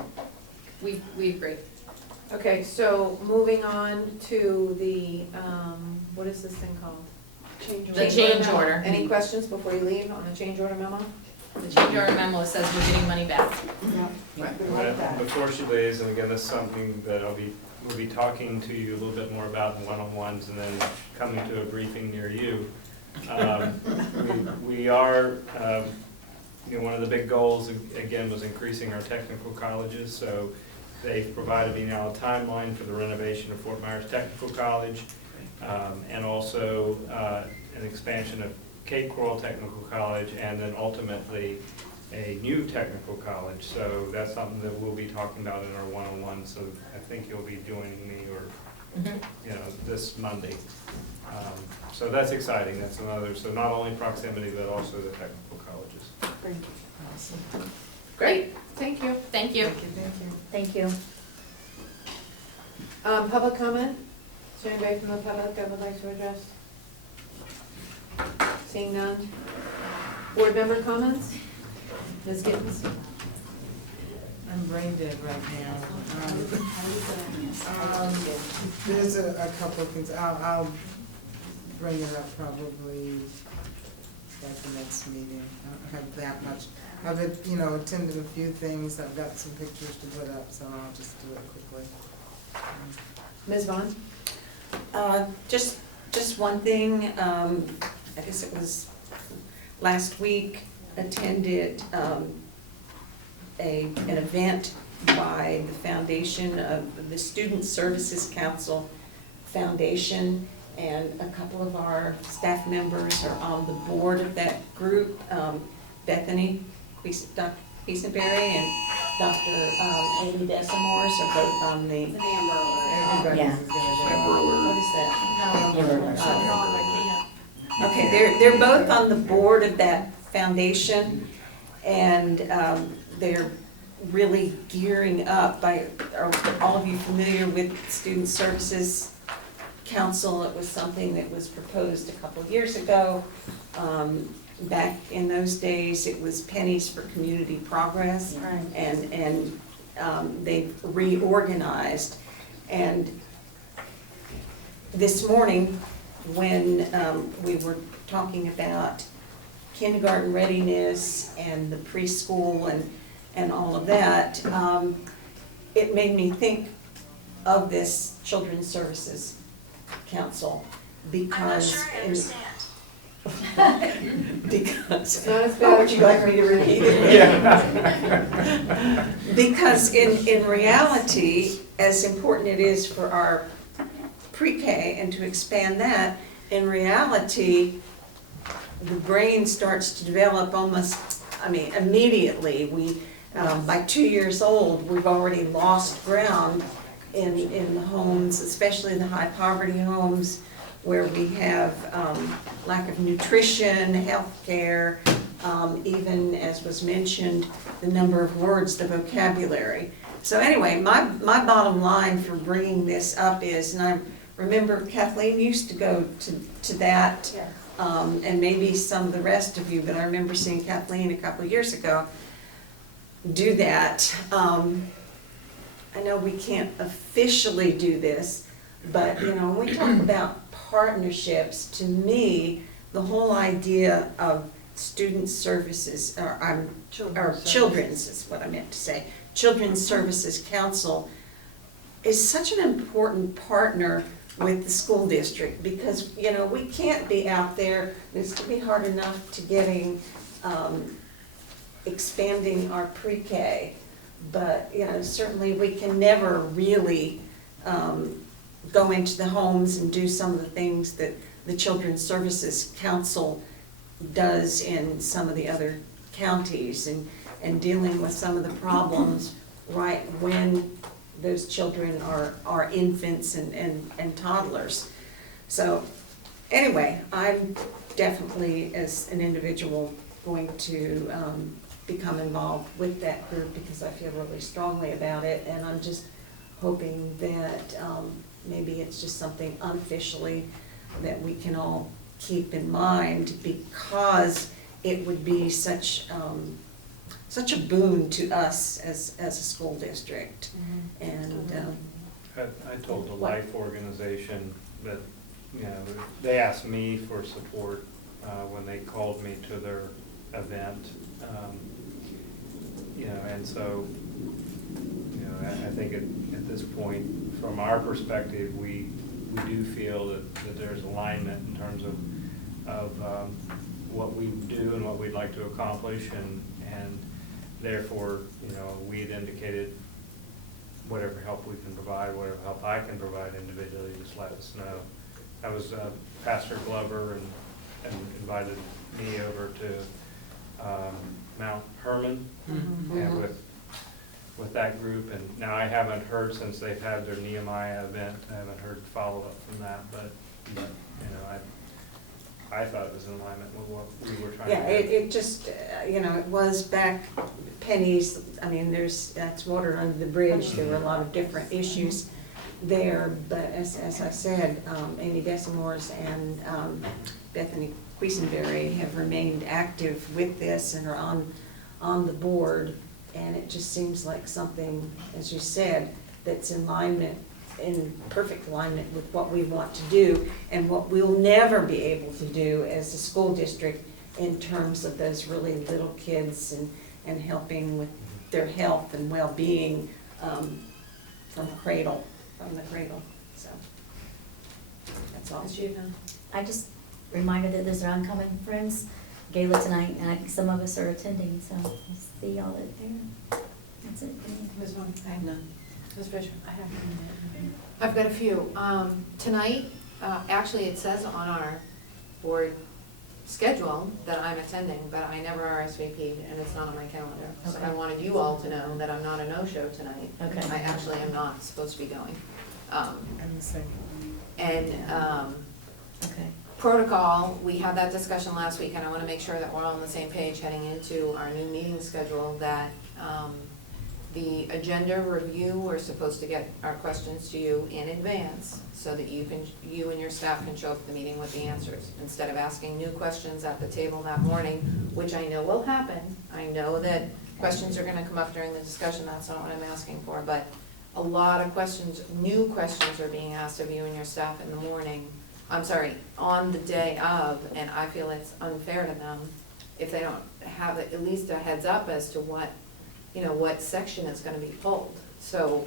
We agree. Okay, so moving on to the, what is this thing called? The change memo. order. Any questions before you leave on the change order memo? The change order memo says we're getting money back. We like But that. before she leaves, and again, this is something that we'll be talking to you a little bit more about in one-on-ones, and then coming to a briefing near you. We are, one of the big goals, again, was increasing our technical colleges, so they've provided me now a timeline for the renovation of Fort Myers Technical College, and also an expansion of Cape Coral Technical College, and then ultimately a new technical college. So that's something that we'll be talking about in our one-on-one, so I think you'll be joining me this Monday. So that's exciting. That's another, so not only proximity, but also the technical colleges. Great, thank you. Thank you. Thank you. Public comment? Is there anybody from the public that would like to address? Seeing none. Board member comments? Ms. Gittens? I'm brain dead right now. There's a couple of things, I'll bring it up probably at the next meeting. I don't have that much. I've, attended a few things, I've got some pictures to put up, so I'll just do it quickly. Ms. Vaughn? Just one thing, I guess it was last week, attended an event by the foundation of the Student Services Council Foundation, and a couple of our staff members are on the board of that group. Bethany Quisenberry and Dr. Amy Desamores are both on the. Everybody's Yeah. What is that? Okay, they're both on the board of that foundation, and they're really gearing up. Are all of you familiar with Student Services Council? It was something that was proposed a couple of years ago. Back in those days, it was pennies for community progress, Right. and they've reorganized. And this morning, when we were talking about kindergarten readiness and the preschool and all of that, it made me think of this Children's Services Council, because because, Not as bad would you like me to repeat it? Because in reality, as important it is for our pre-K and to expand that, in reality, the brain starts to develop immediately. We, by 2 years old, we've already lost ground in the homes, especially the high poverty homes, where we have lack of nutrition, health care, even, as was mentioned, the number of words, the vocabulary. So anyway, my bottom line for bringing this up is, and I remember Kathleen used to go to that, and maybe some of the rest of you, but I remember seeing Kathleen a couple of years ago do that. I know we can't officially do this, but when we talk about partnerships, to me, the whole idea of student services, or children's is what I meant to say, Children's Services Council is such an important partner with the school district, because, we can't be out there, it's going to be hard enough to expanding our pre-K, but, certainly we can never really go into the homes and do some of the things that the Children's Services Council does in some of the other counties, and dealing with some of the problems right when those children are infants and toddlers. So anyway, I'm definitely, as an individual, going to become involved with that group because I feel really strongly about it, and I'm just hoping that maybe it's just something unofficially that we can all keep in mind, because it would be such a boon to us as a school district. And I told the Life organization that, they asked me for support when they called me to their event. And so, I think at this point, from our perspective, we do feel that there's alignment in terms of what we do and what we'd like to accomplish, and therefore, we'd indicated whatever help we can provide, whatever help I can provide individually, just let us know. I was Pastor Glover and invited me over to Mount Herman, and with that group, and now I haven't heard since they've had their Nehemiah event. I haven't heard follow-up from that, but I thought it was in alignment with what we were trying to do. it just, it was back pennies. I mean, that's water under the bridge. There were a lot of different issues there, but as I said, Amy Desamores and Bethany Quisenberry have remained active with this and are on the board. And it just seems like something, as you said, that's in perfect alignment with what we want to do and what we'll never be able to do as a school district in terms of those really little kids and helping with their health and well-being from the cradle. So that's all. I just reminded that there's our oncoming friends gala tonight, and I think some of us are attending, so we'll see y'all there. That's it for me. Ms. Vaughn? I have none. Ms. Fisher? I have none. I've got a few. Tonight, actually, it says on our board schedule that I'm attending, but I never RSVP'd, and it's not on my calendar. So Okay. I wanted you all to know that I'm not a no-show tonight. Okay. I actually am not supposed to be going. And the second. And Okay. protocol, we had that discussion last week, and I want to make sure that we're all on the same page heading into our new meeting schedule, that the agenda review, we're supposed to get our questions to you in advance so that you and your staff can show up at the meeting with the answers, instead of asking new questions at the table that morning, which I know will happen. I know that questions are going to come up during the discussion, that's not what I'm asking for, but a lot of questions, new questions are being asked of you and your staff in the morning, on the day of, and I feel it's unfair to them if they don't have at least a heads up as to what section is gonna be pulled. So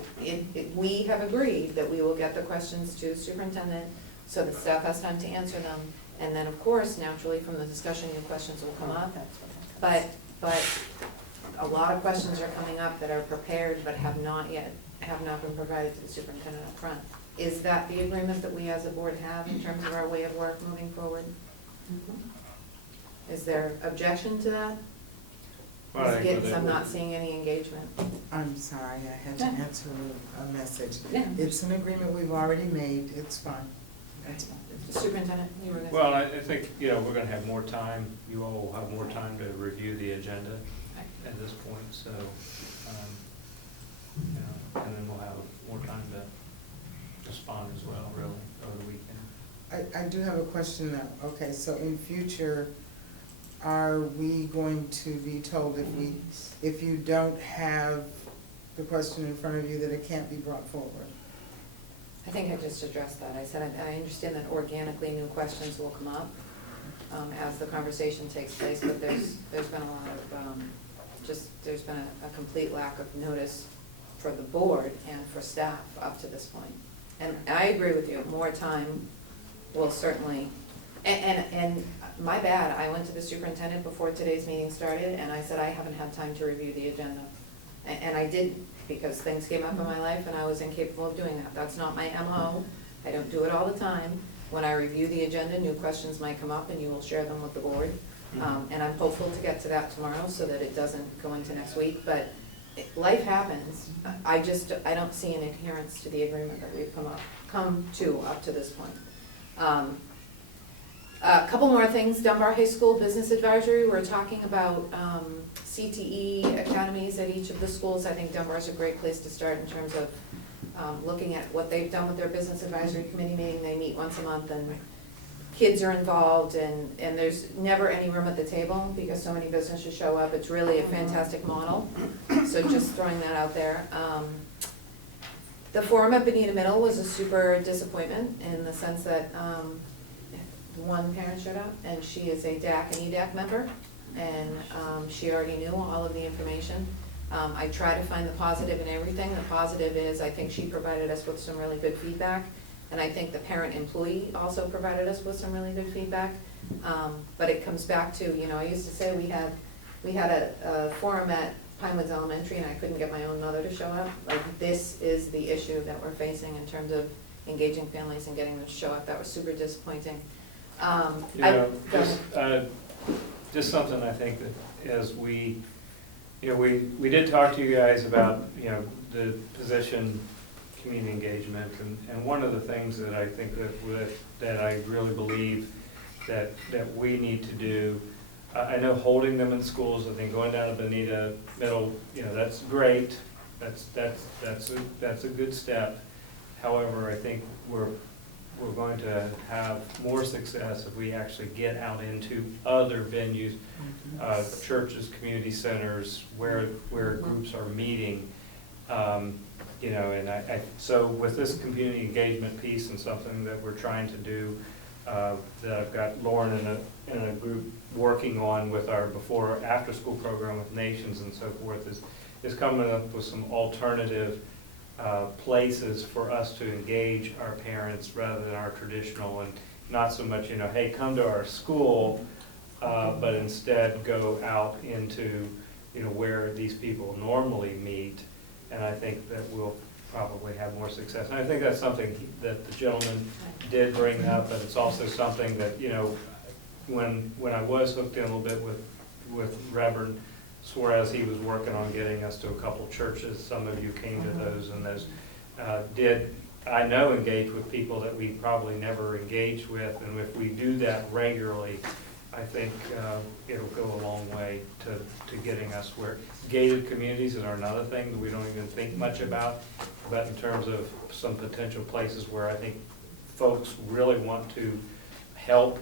we have agreed that we will get the questions to the superintendent, so the staff has time to answer them, and then, of course, naturally, from the discussion, new questions will come up. But a lot of questions are coming up that are prepared but have not been provided to the superintendent up front. Is that the agreement that we as a board have in terms of our way of work moving forward? Is there objection to that? Well, I think with I'm it- not seeing any engagement. I'm sorry, I had to answer a message. Yeah. It's an agreement we've already made, it's fine. That's fine. Superintendent, you were gonna say? Well, I think, we're gonna have more time, you all will have more time to review the agenda at this point, so, and then we'll have more time to respond as well, really, over the weekend. I do have a question now. Okay, so in future, are we going to be told if you don't have the question in front of you that it can't be brought forward? I think I just addressed that. I said, I understand that organically new questions will come up as the conversation takes place, but there's been a lot of, there's been a complete lack of notice for the board and for staff up to this point. And I agree with you, more time will certainly, and my bad, I went to the superintendent before today's meeting started, and I said, I haven't had time to review the agenda. And I didn't, because things came up in my life and I was incapable of doing that. That's not my MO. I don't do it all the time. When I review the agenda, new questions might come up and you will share them with the board. And I'm hopeful to get to that tomorrow so that it doesn't go into next week, but life happens. I don't see an adherence to the agreement that we've come to up to this point. A couple more things, Dunbar High School Business Advisory, we're talking about CTE academies at each of the schools. I think Dunbar is a great place to start in terms of looking at what they've done with their Business Advisory Committee meeting. They meet once a month and kids are involved, and there's never any room at the table because so many businesses show up. It's really a fantastic model, so just throwing that out there. The forum at Benita Middle was a super disappointment in the sense that one parent showed up, and she is a DAC and EDAC member, and she already knew all of the information. I try to find the positive in everything. The positive is I think she provided us with some really good feedback, and I think the parent-employee also provided us with some really good feedback. But it comes back to, I used to say we had a forum at Pinewoods Elementary, and I couldn't get my own mother to show up. Like, this is the issue that we're facing in terms of engaging families and getting them to show up. That was super disappointing. Just something I think that as we did talk to you guys about, the position, community engagement, and one of the things that I think that I really believe that we need to do, I know holding them in schools, I think going down to Benita Middle, that's great, that's a good step. However, I think we're going to have more success if we actually get out into other venues, churches, community centers, where groups are meeting. You know, and so with this community engagement piece and something that we're trying to do, that I've got Lauren in a group working on with our before after school program with Nations and so forth, is coming up with some alternative places for us to engage our parents rather than our traditional, and not so much, you know, hey, come to our school, but instead go out into, you know, where these people normally meet. And I think that we'll probably have more success. And I think that's something that the gentleman did bring up, but it's also something that, you know, when I was hooked in a little bit with Reverend Torres, he was working on getting us to a couple churches. Some of you came to those, and those did, I know, engage with people that we probably never engaged with. And if we do that regularly, I think it'll go a long way to getting us where gated communities are another thing that we don't even think much about. But in terms of some potential places where I think folks really want to help,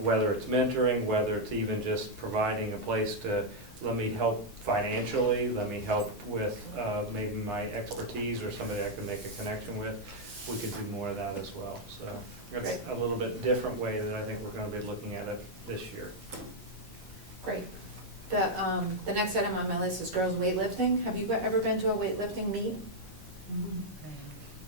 whether it's mentoring, whether it's even just providing a place to, let me help financially, let me help with maybe my expertise or somebody I can make a connection with, we could do more of that as well. So it's a little bit different way that I think we're going to be looking at it this year. Great. The next item on my list is girls weightlifting. Have you ever been to a weightlifting meet?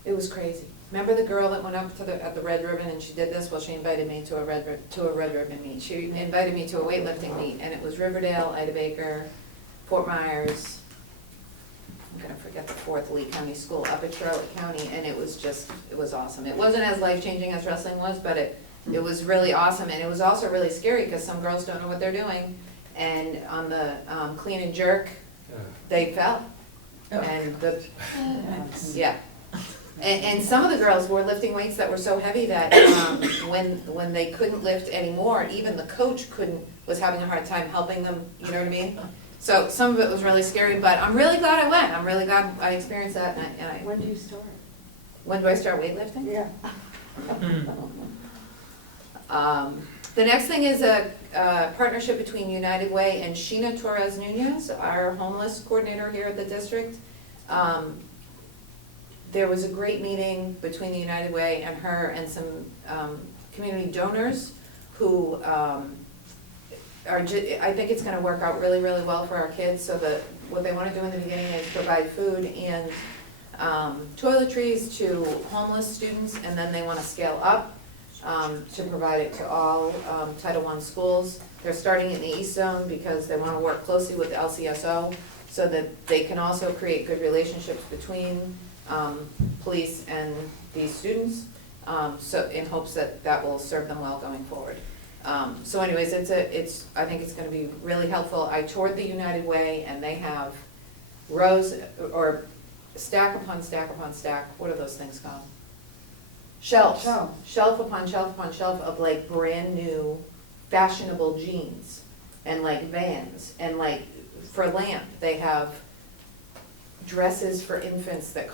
It was crazy. Remember the girl that went up to at the Red Ribbon and she did this? Well, she invited me to a Red Ribbon meet. She invited me to a weightlifting meet, and it was Riverdale, Ida Baker, Fort Myers, I'm gonna forget the fourth Lee County school, up at Charlotte County, and it was awesome. It wasn't as life-changing as wrestling was, but it was really awesome, and it was also really scary because some girls don't know what they're doing, and on the clean and jerk, they fell. And yeah. And some of the girls were lifting weights that were so heavy that when they couldn't lift anymore, even the coach was having a hard time helping them, you know what I mean? So some of it was really scary, but I'm really glad I went. I'm really glad I experienced that. And When do you start? when do I start weightlifting? Yeah. The next thing is a partnership between United Way and Sheena Torres Nunez, our homeless coordinator here at the district. There was a great meeting between the United Way and her and some community donors who I think it's gonna work out really, really well for our kids. So what they wanna do in the beginning is provide food and toiletries to homeless students, and then they wanna scale up to provide it to all Title I schools. They're starting in the East Zone because they wanna work closely with the LCSO so that they can also create good relationships between police and these students, so in hopes that will serve them well going forward. So anyways, I think it's gonna be really helpful. I toured the United Way, and they have rows, or stack upon stack upon stack, what are those things called? Shelves. Shelf upon shelf upon shelf of like brand new fashionable jeans, and like Vans, and like for Lamp, they have dresses for infants that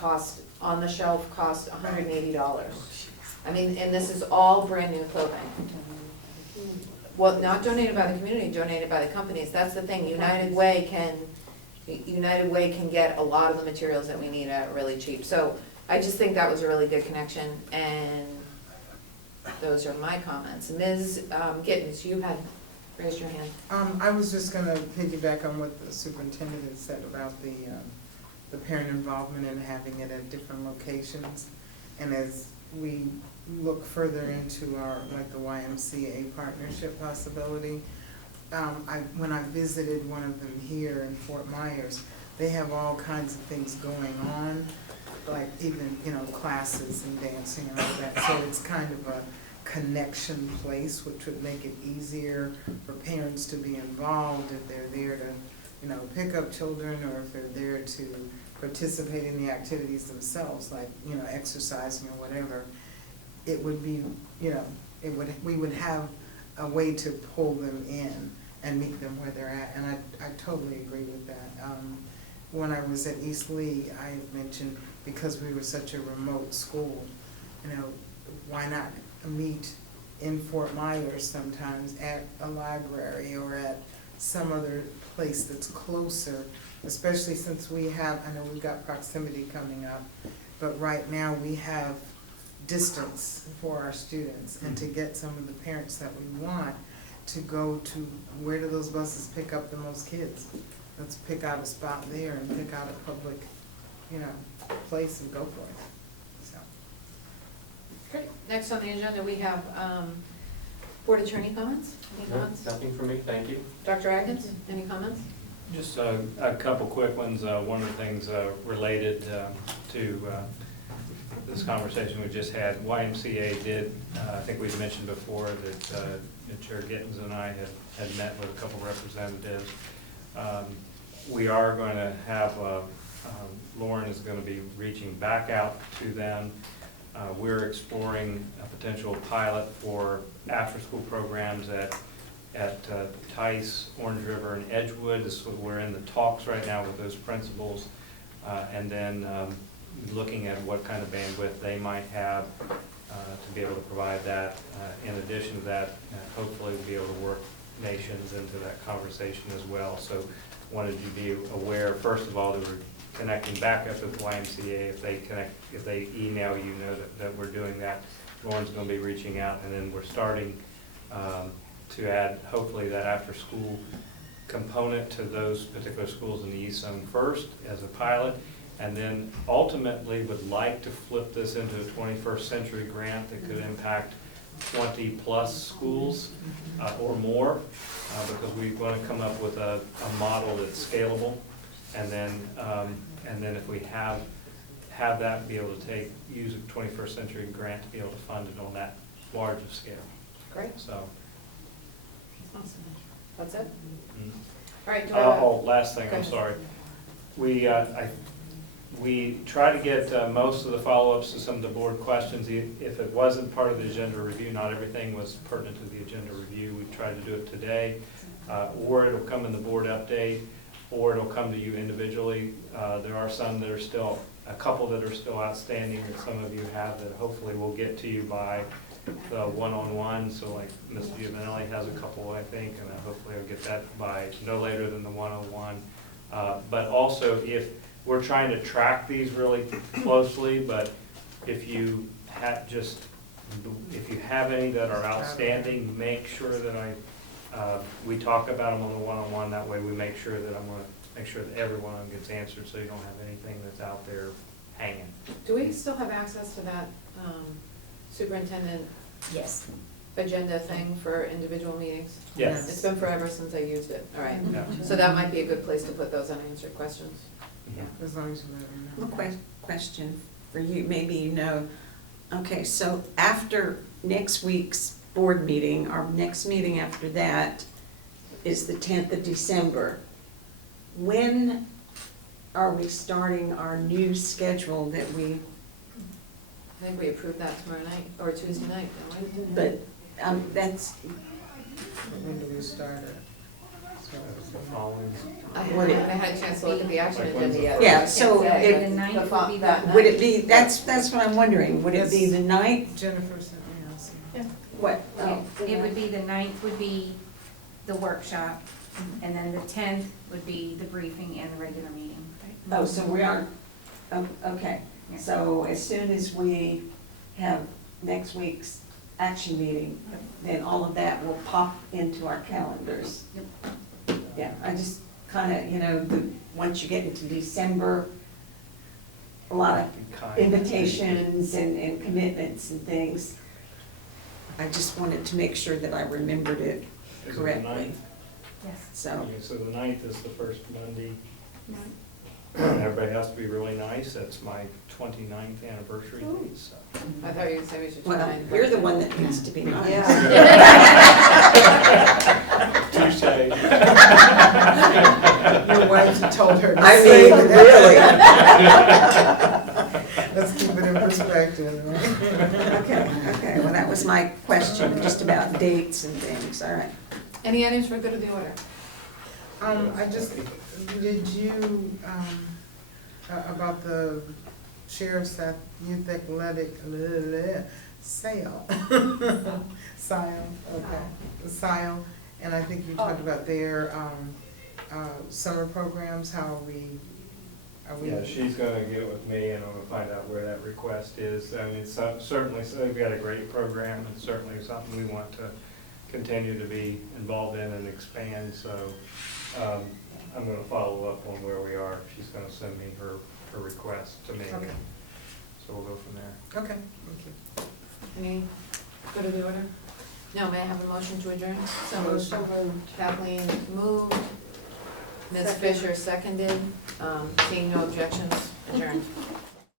on the shelf cost $180. I mean, and this is all brand new clothing. Well, not donated by the community, donated by the companies. That's the thing, United Way can get a lot of the materials that we need at really cheap. So I just think that was a really good connection, and those are my comments. Ms. Gittens, you had raised your hand. I was just gonna piggyback on what the superintendent had said about the parent involvement and having it at different locations. And as we look further into our, like the YMCA partnership possibility, when I visited one of them here in Fort Myers, they have all kinds of things going on, like even, classes and dancing and all that. So it's kind of a connection place, which would make it easier for parents to be involved if they're there to pick up children, or if they're there to participate in the activities themselves, like, exercising or whatever. It would be, we would have a way to pull them in and meet them where they're at, and I totally agree with that. When I was at East Lee, I had mentioned, because we were such a remote school, why not meet in Fort Myers sometimes at a library or at some other place that's closer, especially since we have, I know we've got proximity coming up, but right now we have distance for our students, and to get some of the parents that we want to go to, where do those buses pick up the most kids? Let's pick out a spot there and pick out a public, place and go for it, so. Great. Next on the agenda, we have board attorney comments. Any comments? Nothing for me, thank you. Dr. Atkins, any comments? Just a couple quick ones. One of the things related to this conversation we just had, YMCA did, I think we'd mentioned before that Chair Gittens and I had met with a couple representatives. We are going to have, Lauren is going to be reaching back out to them. We're exploring a potential pilot for after-school programs at Tice, Orange River, and Edgewood. We're in the talks right now with those principals, and then looking at what kind of bandwidth they might have to be able to provide that. In addition to that, hopefully we'll be able to work nations into that conversation as well. So wanted you to be aware, first of all, that we're connecting back up with YMCA. If they email you, know that we're doing that. Lauren's going to be reaching out, and then we're starting to add, hopefully, that after-school component to those particular schools in the East Zone first as a pilot, and then ultimately would like to flip this into a 21st century grant that could impact 20-plus schools or more, because we want to come up with a model that's scalable, and then if we have that, be able to use a 21st century grant to be able to fund it on that large of scale. Great. So. Awesome. That's it? Mm-hmm. All right. Do I have Last thing, I'm sorry. We try to get most of the follow-ups to some of the board questions. If it wasn't part of the agenda review, not everything was pertinent to the agenda review. We tried to do it today, or it'll come in the board update, or it'll come to you individually. There are some that are still, a couple that are still outstanding that some of you have that hopefully we'll get to you by the one-on-one. So like Ms. Giovanelli has a couple, I think, and hopefully I'll get that by no later than the one-on-one. But also, if we're trying to track these really closely, but if you have any that are outstanding, make sure that we talk about them on the one-on-one. That way we make sure that I'm going to make sure that every one of them gets answered, so you don't have anything that's out there hanging. Do we still have access to that superintendent Yes. agenda thing for individual meetings? Yes. It's been forever since I used it. All right. Yeah. So that might be a good place to put those unanswered questions. Yeah. As long as you let them know. Question for you, maybe you know. Okay, so after next week's board meeting, our next meeting after that is the 10th of December. When are we starting our new schedule that we, I think we approved that tomorrow night, or Tuesday night, don't we? but that's, When do we start it? The following. I haven't had a chance to look at the action agenda yet. Yeah, I can't so say. if- The ninth would be that would night. it be, that's what I'm wondering, would it be the 9th? Jennifer sent me also. What? Oh. It would be the 9th would be the workshop, and then the 10th would be the briefing and the regular meeting. Oh, so we aren't, okay, so as soon as we have next week's action meeting, then all of that will pop into our calendars. Yeah, I just kind of, once you get into December, a lot of invitations and commitments and things. I just wanted to make sure that I remembered it Is it the correctly. 9th? Yes. So, Okay, so the 9th is the first Monday. Everybody has to be really nice. That's my 29th anniversary date, so. I thought you were going to say we should. well, you're the one that needs to be nice. Touche. Your wife told her to I say mean, that. really. Let's keep it in perspective, right? Okay, well, that was my question, just about dates and things, all right. Any items for good of the order? Did you, about the sheriff's youth athletic Sale. SILE, okay, the SILE, and I think you talked about their, summer programs, how are we? Yeah, she's gonna get with me and I'm gonna find out where that request is. I mean, it's certainly, so they've got a great program and certainly something we want to continue to be involved in and expand, so, I'm gonna follow up on where we are. She's gonna send me her request to me. Okay. So we'll go from there. Okay, thank you. Any, go to the order? No, may I have a motion to adjourn? So moved. Kathleen moved, Ms. Second. Fisher seconded, seeing no objections, adjourned.